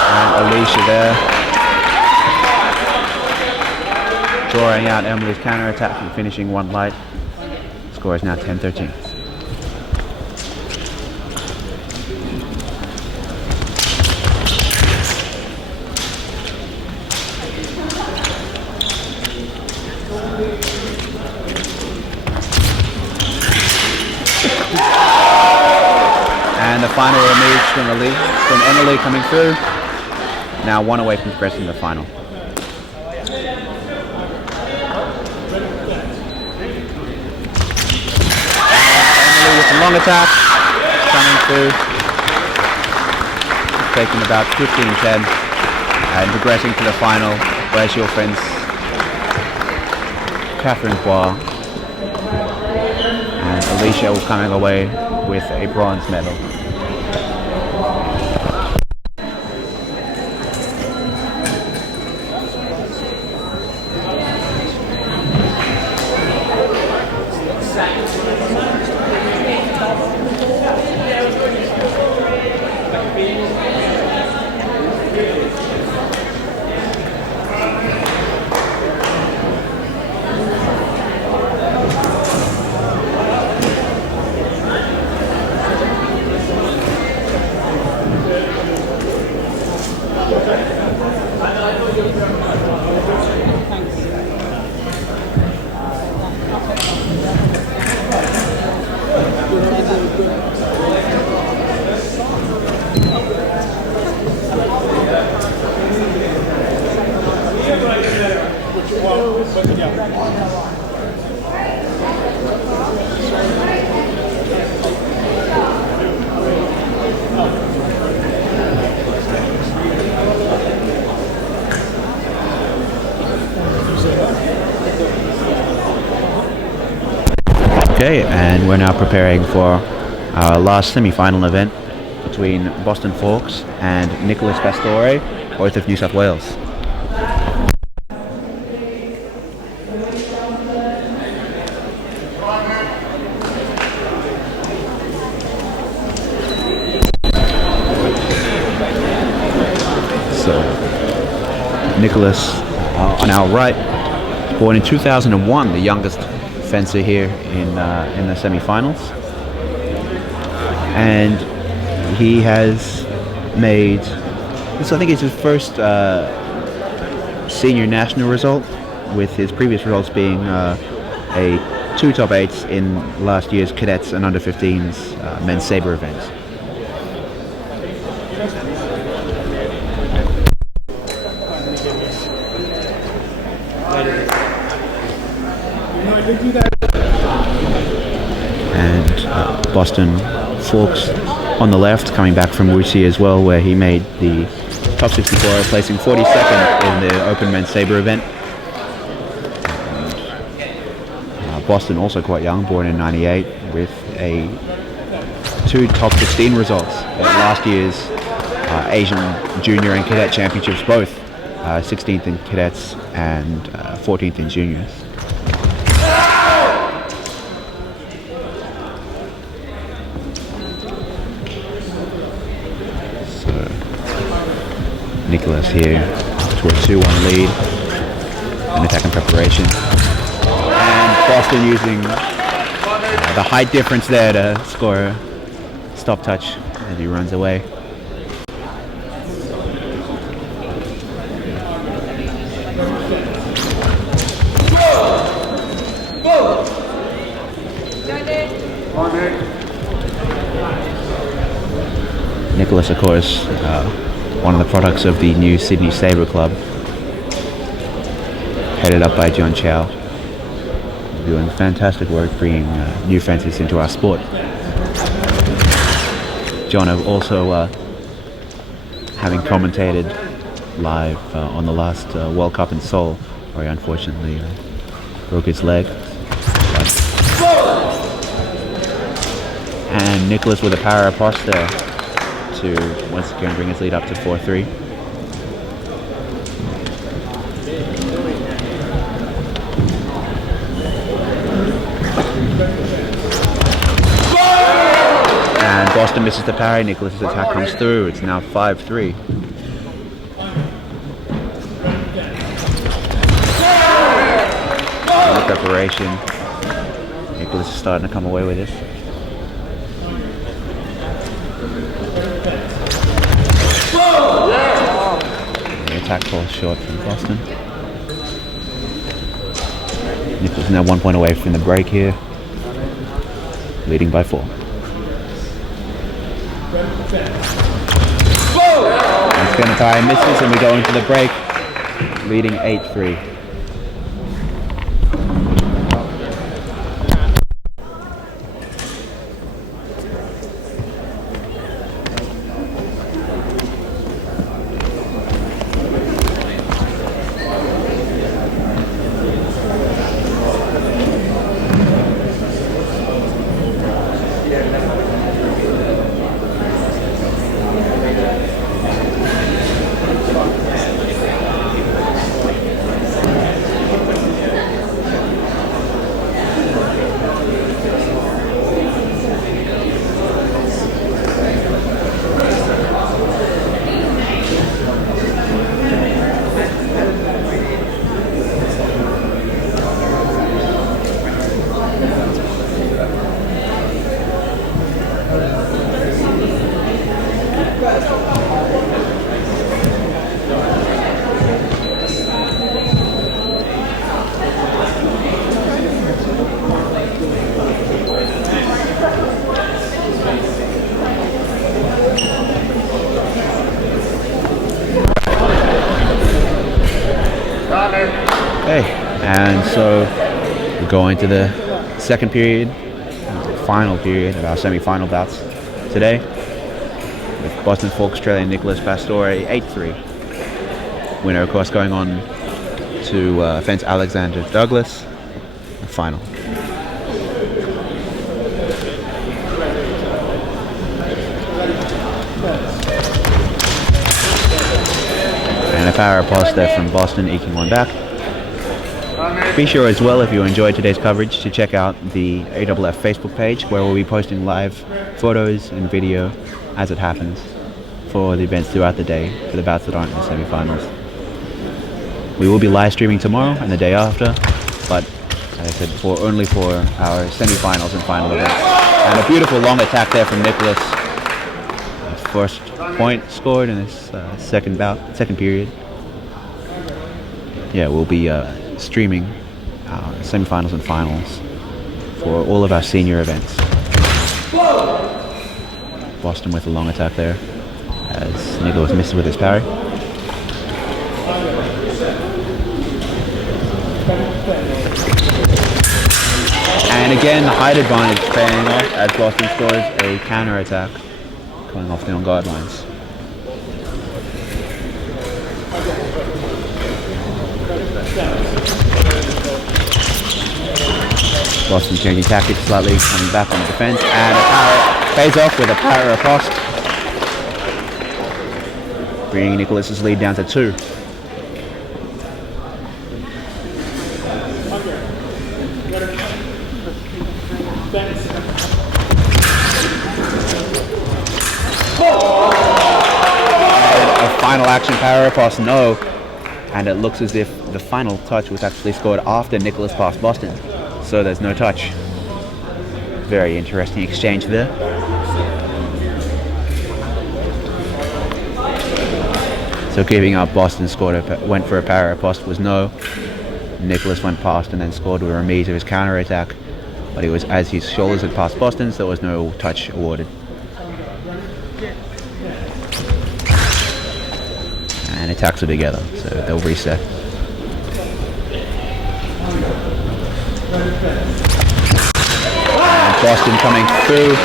And Alicia there. Drawing out Emily's counter-attack and finishing one light. Score is now 10-13. And the final removes from Emily coming through. Now 1 away from progressing to the final. Emily with a long attack coming through. Taking about 15-10 and progressing to the final where she'll fence Catherine Poir. And Alicia will coming away with a bronze medal. Okay, and we're now preparing for our last semi-final event between Boston Forks and Nicholas Pastore, both of New South Wales. So, Nicholas on our right, born in 2001, the youngest fencer here in the semi-finals, and he has made this. I think it's his first senior national result, with his previous results being a 2 top 8s in last year's cadets and under 15s men's Sabre events. And Boston Forks on the left, coming back from Wuxi as well, where he made the top 64, placing 42nd in the Open Men's Sabre event. And, Boston also quite young, born in '98, with 2 top 16 results at last year's Asian Junior and Cadet Championships, both 16th in cadets and 14th in juniors. Nicholas here to a 2-1 lead in attack and preparation. And Boston using the height difference there to score a stop touch as he runs away. Nicholas, of course, one of the products of the new Sydney Sabre Club, headed up by John Chow, doing fantastic work bringing new fences into our sport. John also having commentated live on the last World Cup in Seoul, where he unfortunately broke his leg. And Nicholas with a para post there to once again bring his lead up to 4-3. And Boston misses the parry. Nicholas's attack comes through. It's now 5-3. Preparation. Nicholas is starting to come away with this. The attack falls short from Boston. Nicholas is now 1 point away from the break here, leading by 4. Once again, the tire misses, and we go into the break, leading 8-3. Okay, and so we're going to the second period, final period of our semi-final bouts today, with Boston Fork Australian Nicholas Pastore 8-3. Winner, of course, going on to fence Alexander Douglas, the final. And a power pass there from Boston, eking one back. Be sure as well, if you enjoyed today's coverage, to check out the AFF Facebook page, where we'll be posting live photos and video as it happens for the events throughout the day for the bouts that aren't in the semi-finals. We will be live streaming tomorrow and the day after, but as I said before, only for our semi-finals and final events. And a beautiful long attack there from Nicholas. First point scored in this second period. Yeah, we'll be streaming semi-finals and finals for all of our senior events. Boston with a long attack there, as Nicholas misses with his parry. And again, the height advantage paying off as Boston scores a counter attack coming off the on-guard lines. Boston changing tactics slightly, coming back on the defense, and a power pays off with a power riposte, bringing Nicholas's lead down to 2. Final action power riposte, no, and it looks as if the final touch was actually scored after Nicholas passed Boston, so there's no touch. Very interesting exchange there. So keeping up, Boston went for a power riposte, was no. Nicholas went past and then scored with a remise of his counter attack, but it was as his shoulders had passed Boston, so there was no touch awarded. And attacks are together, so they'll reset. And Boston coming through,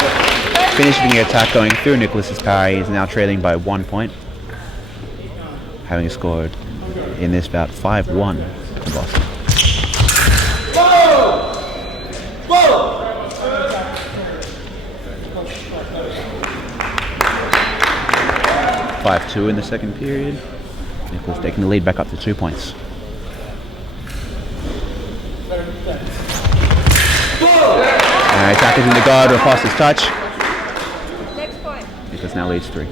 finishing the attack going through Nicholas's parry. He's now trailing by 1 point, having scored in this bout 5-1 to Boston. 5-2 in the second period. Nicholas taking the lead back up to 2 points. Attackers in the guard, riposte's touch. Next point. Nicholas now leads 3.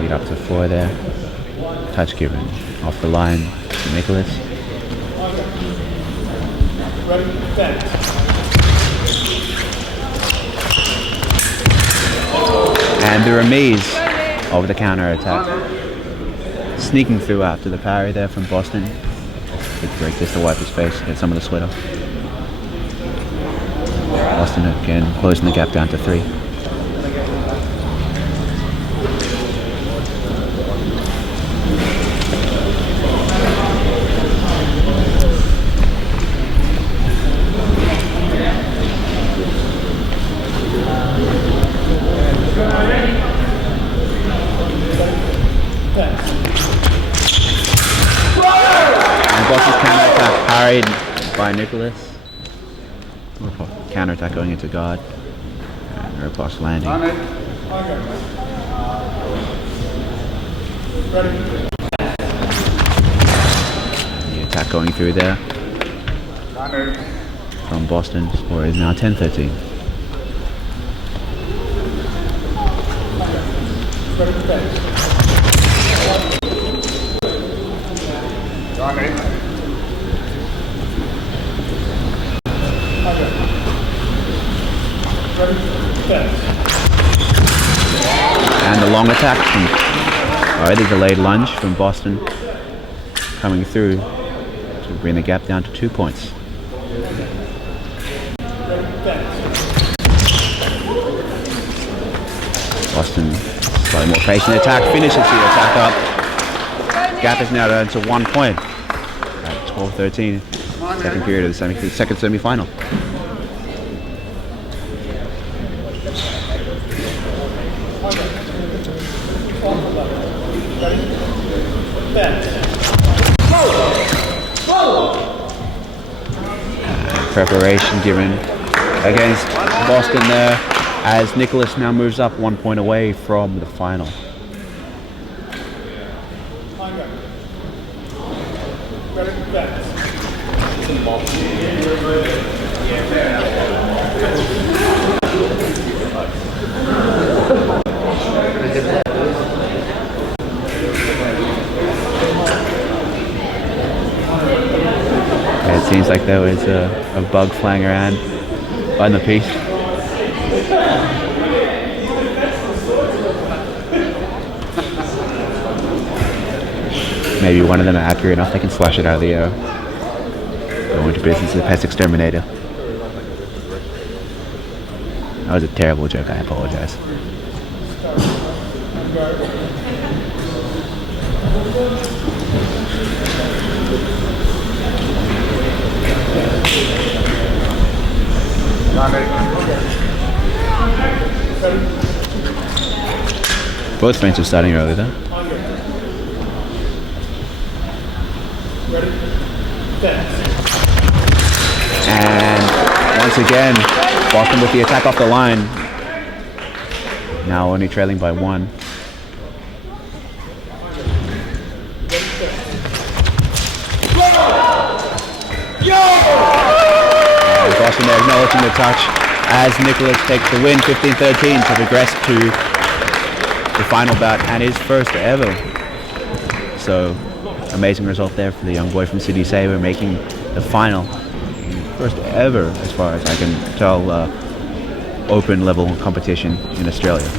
Lead up to 4 there. Touch given off the line to Nicholas. And the remise of the counter attack. Sneaking through after the parry there from Boston. Big break just to wipe his face, get some of the sweat off. Boston again closing the gap down to 3. Parried by Nicholas. Counter attack going into guard. And riposte landing. The attack going through there from Boston. Score is now 10-13. And the long attack from already delayed lunge from Boston coming through to bring the gap down to 2 points. Boston slightly more patient attack, finishes the attack up. Gap is now down to 1 point at 12-13. Second period of the second semi-final. Preparation given against Boston there as Nicholas now moves up 1 point away from the final. It seems like there was a bug flying around on the piece. Maybe one of them are accurate enough they can slash it out of the air. Go into business as a pest exterminator. That was a terrible joke, I apologize. Both fences starting early though. And once again, Boston with the attack off the line. Now only trailing by 1. And Boston there acknowledging the touch as Nicholas takes the win 15-13 to progress to the final bout and his first ever. So amazing result there for the young boy from Sydney Sabre, making the final. First ever, as far as I can tell, open level competition in Australia.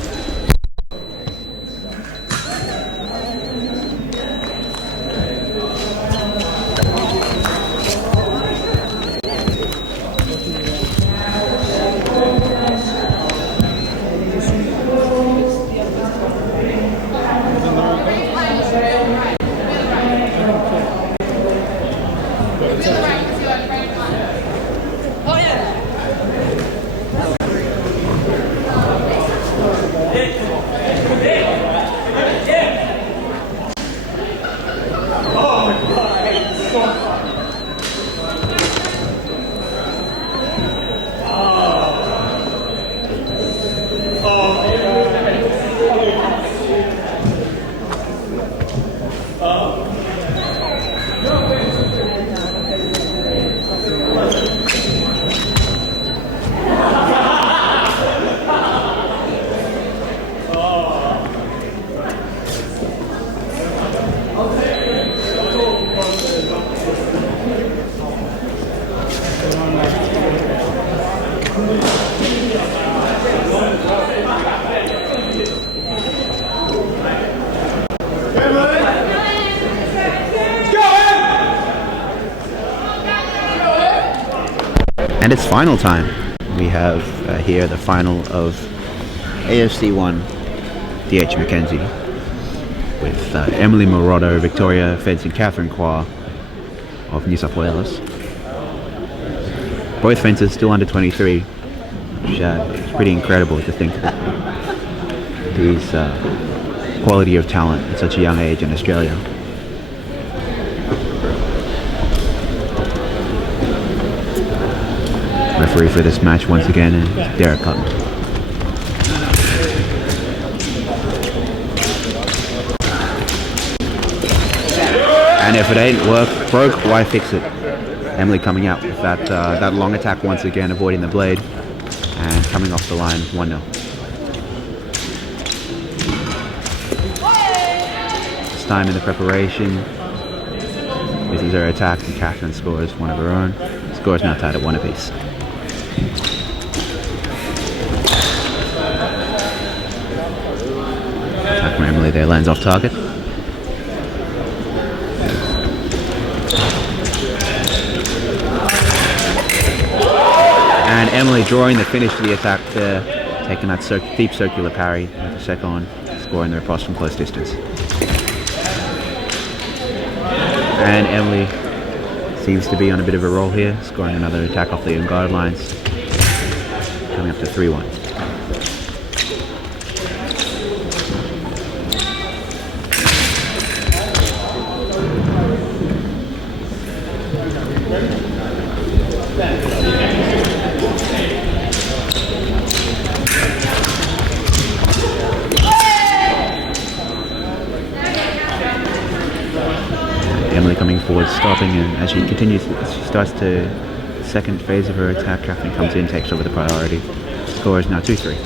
And it's final time. We have here the final of AFC1 DH Mackenzie with Emily Morodo, Victoria Fencing, Catherine Kwa of New South Wales. Both fences still under 23, which is pretty incredible to think that these quality of talent at such a young age in Australia. Referee for this match once again is Derek Cotton. And if it ain't broke, why fix it? Emily coming out with that long attack once again, avoiding the blade and coming off the line 1-0. This time in the preparation, this is her attack and Catherine scores one of her own. The score is now tied at 1 apiece. Attack from Emily there lands off target. And Emily drawing the finish to the attack there, taking that deep circular parry with the second, scoring the riposte from close distance. And Emily seems to be on a bit of a roll here, scoring another attack off the unguarded lines, coming up to 3-1. Emily coming forward, stopping, and as she continues, she starts to second phase of her attack. Catherine comes in, takes over the priority. Score is now 2-3.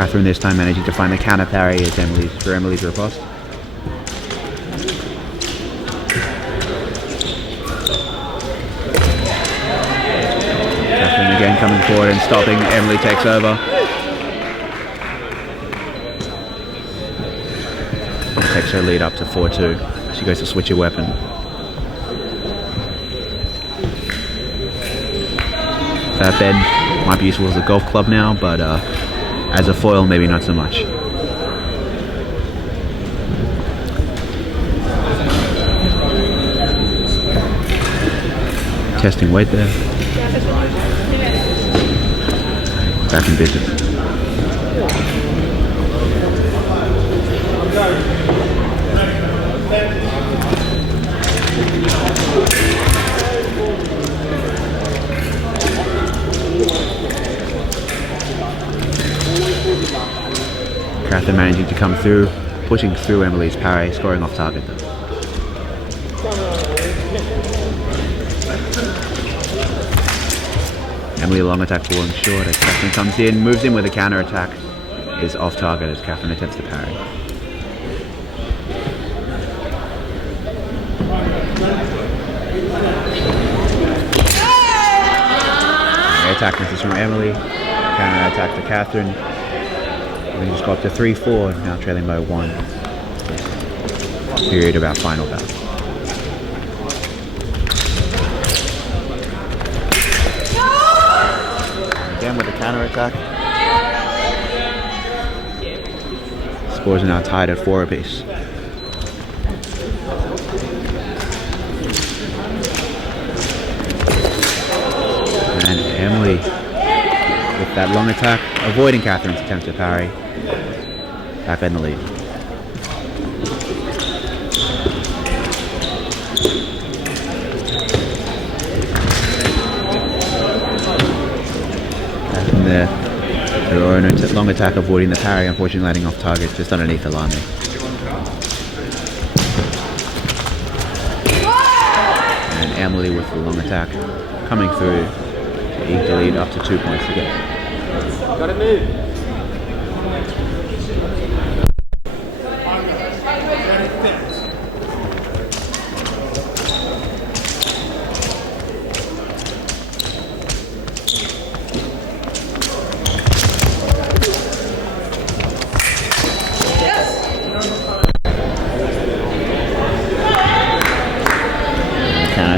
Catherine this time managing to find the counter parry as Emily's riposte. Catherine again coming forward and stopping. Emily takes over. Takes her lead up to 4-2. She goes to switch her weapon. That bend might be useful as a golf club now, but as a foil, maybe not so much. Testing weight there. Back in business. Catherine managing to come through, pushing through Emily's parry, scoring off target though. Emily long attack falling short as Catherine comes in, moves in with a counter attack, is off target as Catherine attempts to parry. Attack misses from Emily, counter attack to Catherine. We just got up to 3-4, now trailing by 1. Period about final bout. Again with the counter attack. Scores are now tied at 4 apiece. And Emily with that long attack, avoiding Catherine's attempt to parry. Back in the lead. Catherine there. Her own long attack avoiding the parry, unfortunately landing off target just underneath the landing. And Emily with the long attack coming through to eke the lead up to 2 points to go. Gotta move.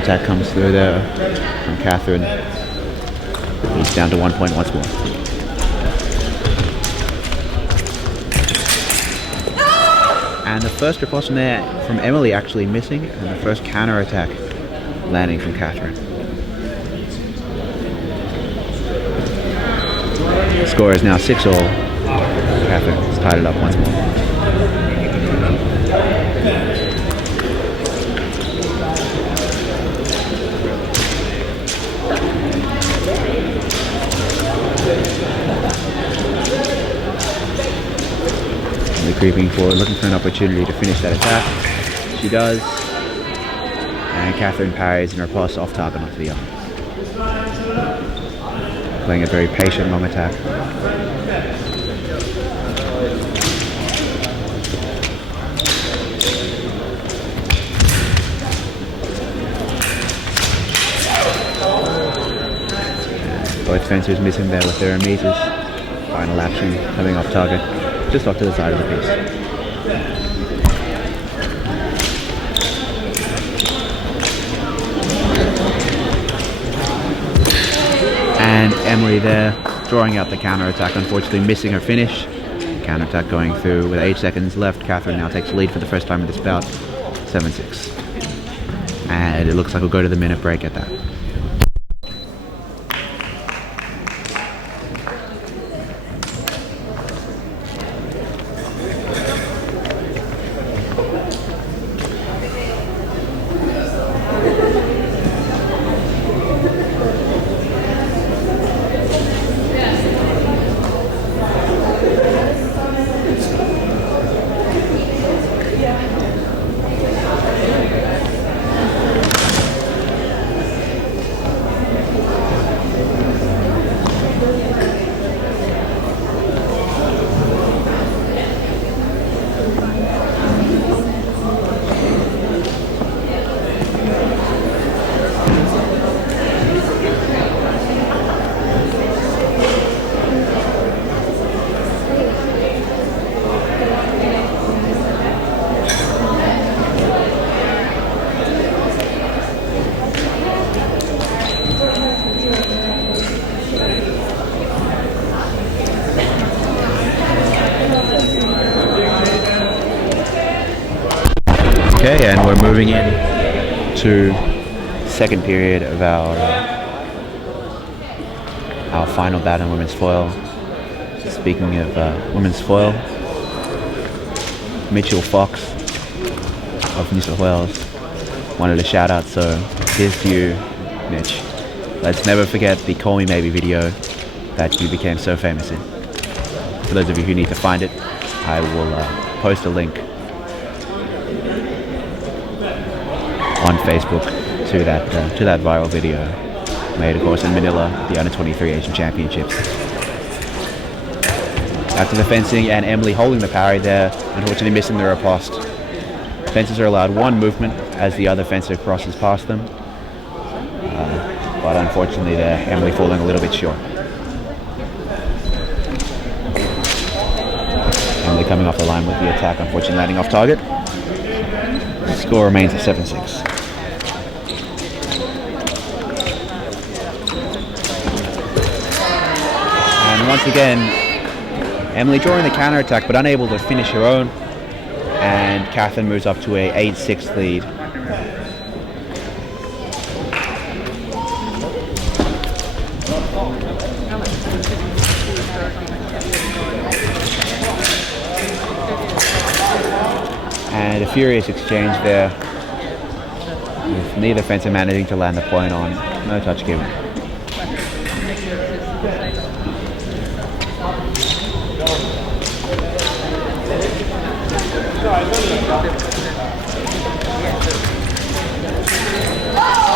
Attack comes through there from Catherine. He's down to 1 point once more. And the first riposte from there from Emily actually missing, and the first counter attack landing from Catherine. The score is now 6-all. Catherine has tied it up once more. Creeping forward, looking for an opportunity to finish that attack. She does. And Catherine parries and riposte off target onto the arm. Playing a very patient long attack. Both fencers missing there with their meters. Final action coming off target. Just off to the side of the piece. And Emily there, drawing out the counter attack, unfortunately missing her finish. Counter attack going through with 8 seconds left. Catherine now takes the lead for the first time in this bout, 7-6. And it looks like we'll go to the minute break at that. Okay, and we're moving in to second period of our final bout in women's foil. Speaking of women's foil, Mitchell Fox of New South Wales wanted a shout out, so here's to you, Mitch. Let's never forget the Call Me Maybe video that you became so famous in. For those of you who need to find it, I will post a link on Facebook to that viral video made, of course, in Manila at the Under-23 Asian Championships. After the fencing, and Emily holding the parry there, unfortunately missing the riposte. Fencers are allowed one movement as the other fencer crosses past them, but unfortunately there, Emily falling a little bit short. Emily coming off the line with the attack, unfortunately landing off target. The score remains at 7-6. And once again, Emily drawing the counter attack but unable to finish her own, and Catherine moves up to a 8-6 lead. And a furious exchange there, with neither fencer managing to land the point on. No touch given.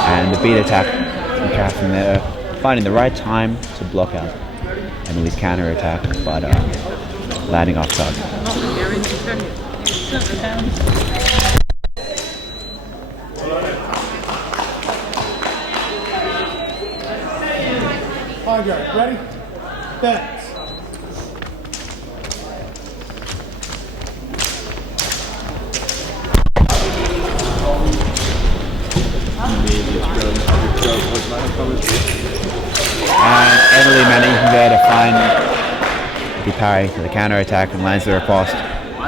And the beat attack from Catherine there, finding the right time to block out Emily's counter attack, but landing off target. All right, ready? Fence. And Emily managing there to find the parry for the counter attack and lands the riposte,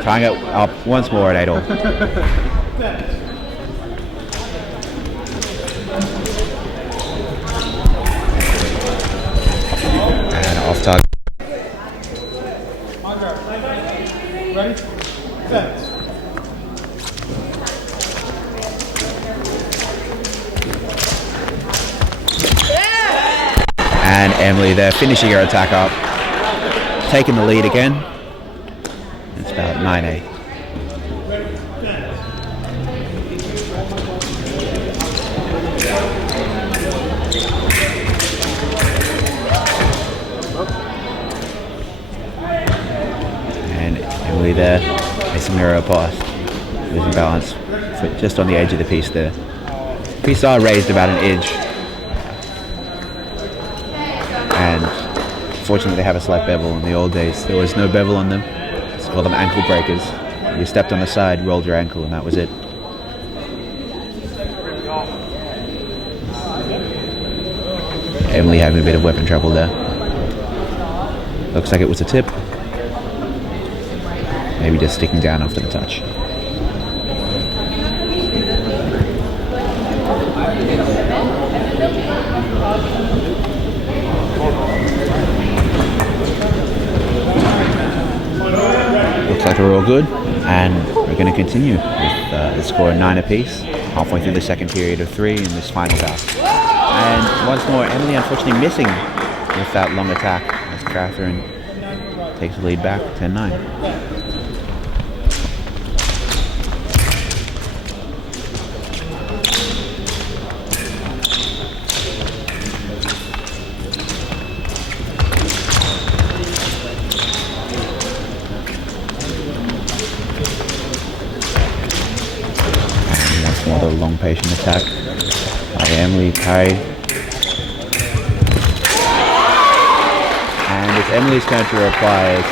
tying it up once more at 8-all. And off target. Ready? Fence. And Emily there finishing her attack up, taking the lead again. It's about 9-8. And Emily there missing her riposte, losing balance, just on the edge of the piece there. Piece are raised about an inch. And fortunately they have a slight bevel. In the old days there was no bevel on them. Let's call them ankle breakers. You stepped on the side, rolled your ankle, and that was it. Emily having a bit of weapon trouble there. Looks like it was a tip. Maybe just sticking down after the touch. Looks like we're all good, and we're going to continue with the score 9 apiece, halfway through the second period of 3 in this final bout. And once more, Emily unfortunately missing with that long attack as Catherine takes the lead back 10-9. Another long patient attack by Emily parry. And it's Emily's turn to reply as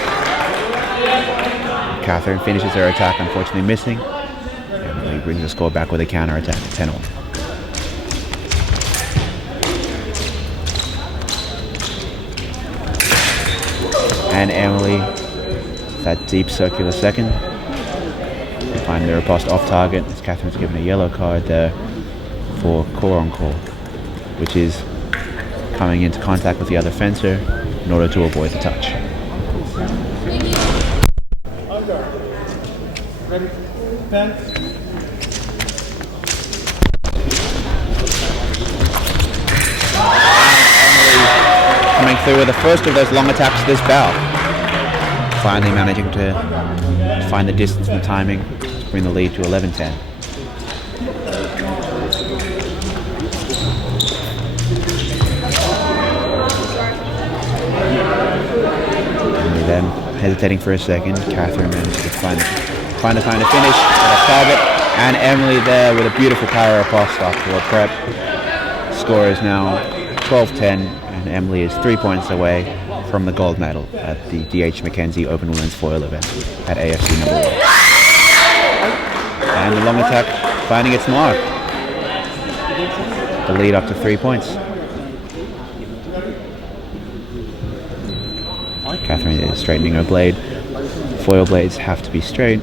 Catherine finishes her attack, unfortunately missing. Emily brings the score back with a counter attack at 10-all. And Emily, that deep circular second, Finding the riposte off target as Catherine's given a yellow card there for core on call, which is coming into contact with the other fencer in order to avoid the touch. Ready? Pen. Coming through with the first of those long attacks this bout. Finally managing to find the distance and the timing to bring the lead to 11-10. And then hesitating for a second, Catherine managed to find a kind of finish at a target, and Emily there with a beautiful power riposte after a prep. Score is now 12-10, and Emily is 3 points away from the gold medal at the D.H. Mackenzie Open Women's Foil event at AFC number 1. And the long attack finding its mark. The lead up to 3 points. Catherine is straightening her blade. Foil blades have to be straight,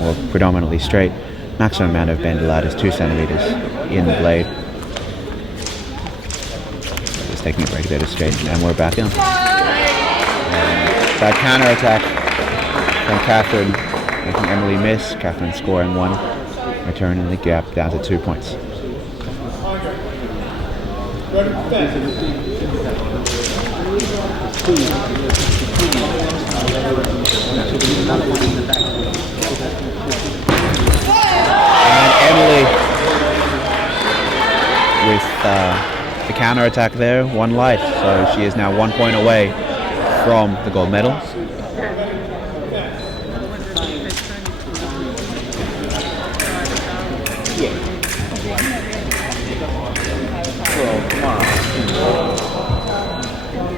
or predominantly straight. Maximum amount of bend allowed is 2 centimeters in the blade. Just taking a break there to straighten, and we're back in. That counter attack from Catherine, making Emily miss. Catherine scoring 1, returning the gap down to 2 points. And Emily with the counter attack there, 1 light, so she is now 1 point away from the gold medal.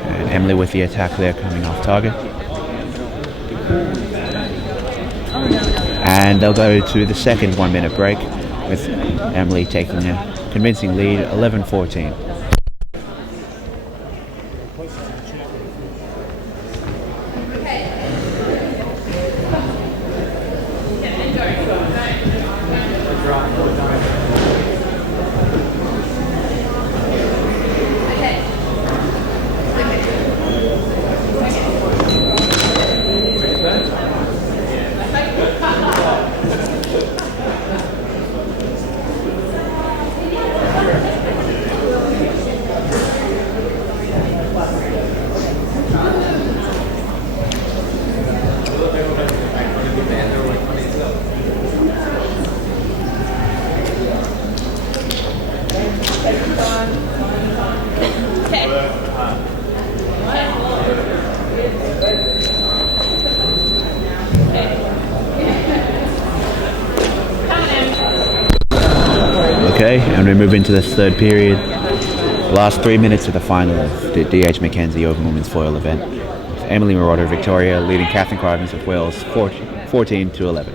And Emily with the attack there coming off target. And they'll go to the second 1 minute break with Emily taking a convincing lead, 11-14. Okay, and we move into the third period. Last 3 minutes of the final of the D.H. Mackenzie Open Women's Foil event. Emily Marauder Victoria leading Catherine Carvins of Wales 14-11.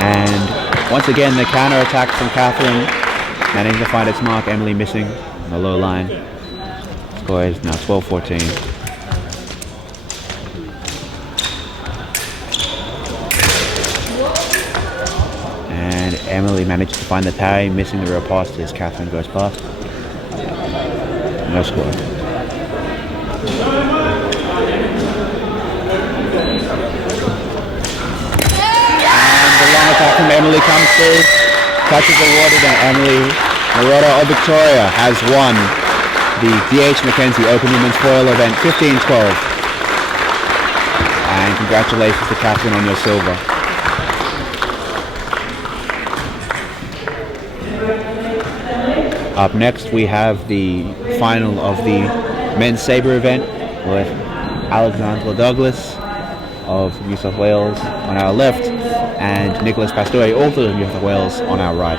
And once again, the counter attack from Catherine, managing to find its mark. Emily missing on the low line. Score is now 12-14. And Emily managed to find the parry, missing the riposte as Catherine goes past. No score. Attack from Emily comes through, touches awarded, and Emily Marauder of Victoria has won the D.H. Mackenzie Open Women's Foil event 15-12. And congratulations to Catherine on your silver. Up next we have the final of the men's Sabre event with Alexandra Douglas of New South Wales on our left, and Nicholas Pastore, also of New South Wales, on our right.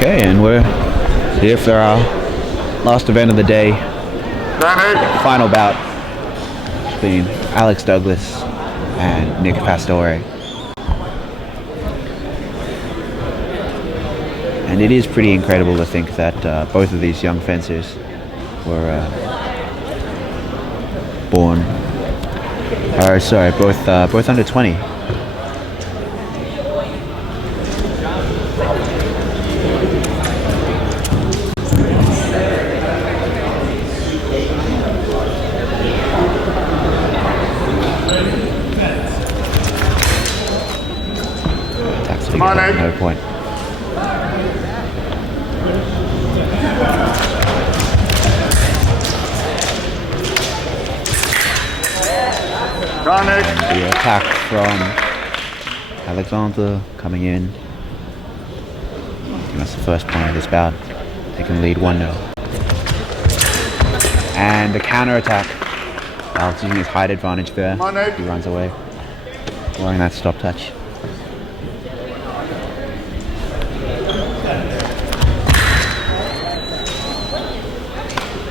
Okay, and we're here for our last event of the day. Final bout between Alex Douglas and Nick Pastore. And it is pretty incredible to think that both of these young fencers were both under 20. No point. The attack from Alexander coming in. That's the first point of this bout. They can lead 1-0. And the counter attack. Alex using his height advantage there. He runs away, blowing that stop touch.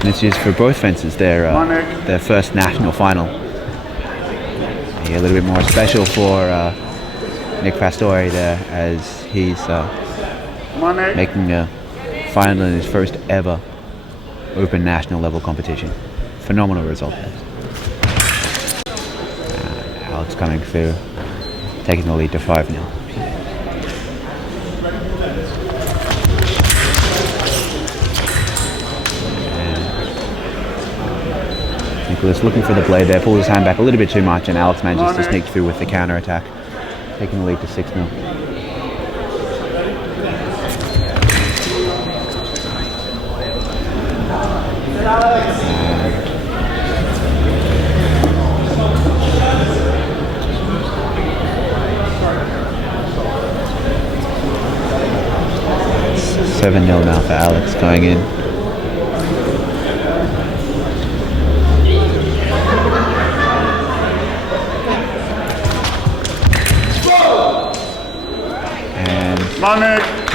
This is for both fencers their first national final. A little bit more special for Nick Pastore there, as he's making a final in his first ever open national level competition. Phenomenal result there. Alex coming through, taking the lead to 5-0. Nicholas looking for the blade there, pulls his hand back a little bit too much, and Alex manages to sneak through with the counter attack, taking the lead to 6-0. And 7-0 now for Alex going in.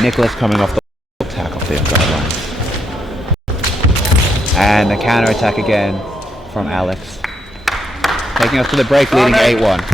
Nicholas coming off the attack off the guidelines. And the counter attack again from Alex. Taking us to the break, leading 8-1.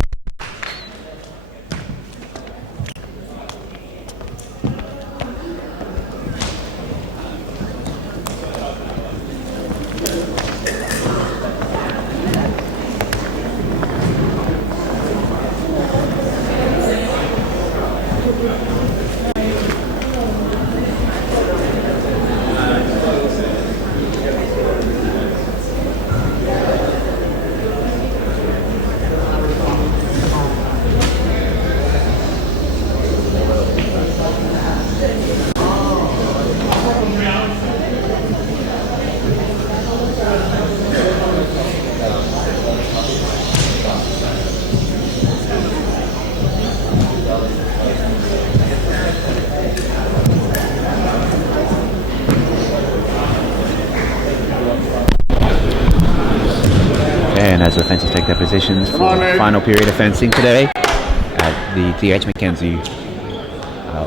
And as the fencers take their positions for the final period of fencing today at the D.H. Mackenzie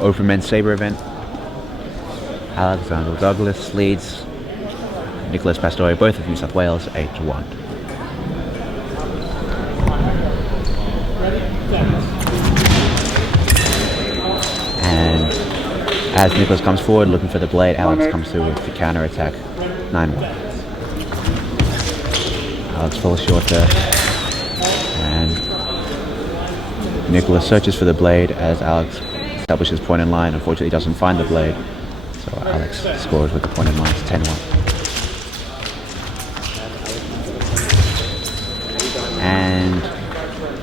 Open Men's Sabre event, Alexander Douglas leads Nicholas Pastore, both of New South Wales, 8-1. And as Nicholas comes forward looking for the blade, Alex comes through with the counter attack, 9-1. Alex falls short there, and Nicholas searches for the blade as Alex establishes point in line. Unfortunately doesn't find the blade, so Alex scores with the point in line. It's 10-1. And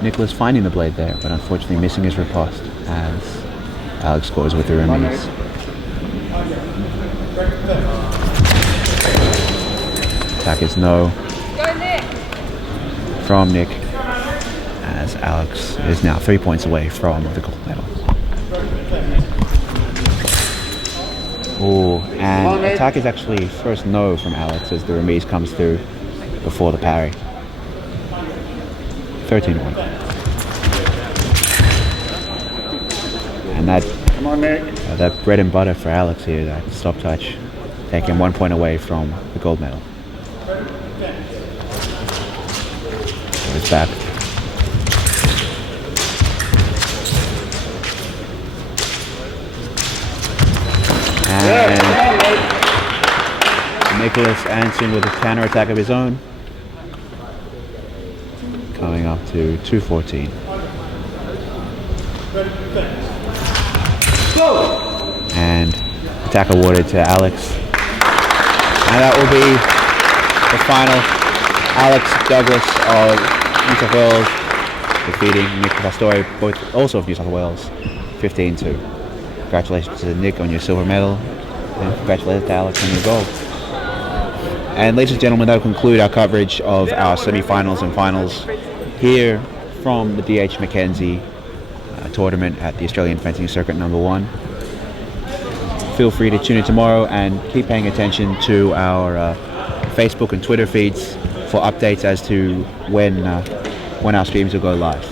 Nicholas finding the blade there, but unfortunately missing his riposte as Alex scores with the remise. Attack is no from Nick, as Alex is now 3 points away from the gold medal. Oh, and attack is actually first no from Alex as the remise comes through before the parry. 13-1. And that bread and butter for Alex here, that stop touch, taking 1 point away from the gold medal. So it's back. And Nicholas answering with a counter attack of his own, coming up to 2-14. And attack awarded to Alex. And that will be the final. Alex Douglas of New South Wales defeating Nick Pastore, both also of New South Wales, 15-2. Congratulations to Nick on your silver medal, and congratulations to Alex on your gold. And ladies and gentlemen, that will conclude our coverage of our semi-finals and finals here from the D.H. Mackenzie tournament at the Australian Fencing Circuit number 1. Feel free to tune in tomorrow and keep paying attention to our Facebook and Twitter feeds for updates as to when our streams will go live.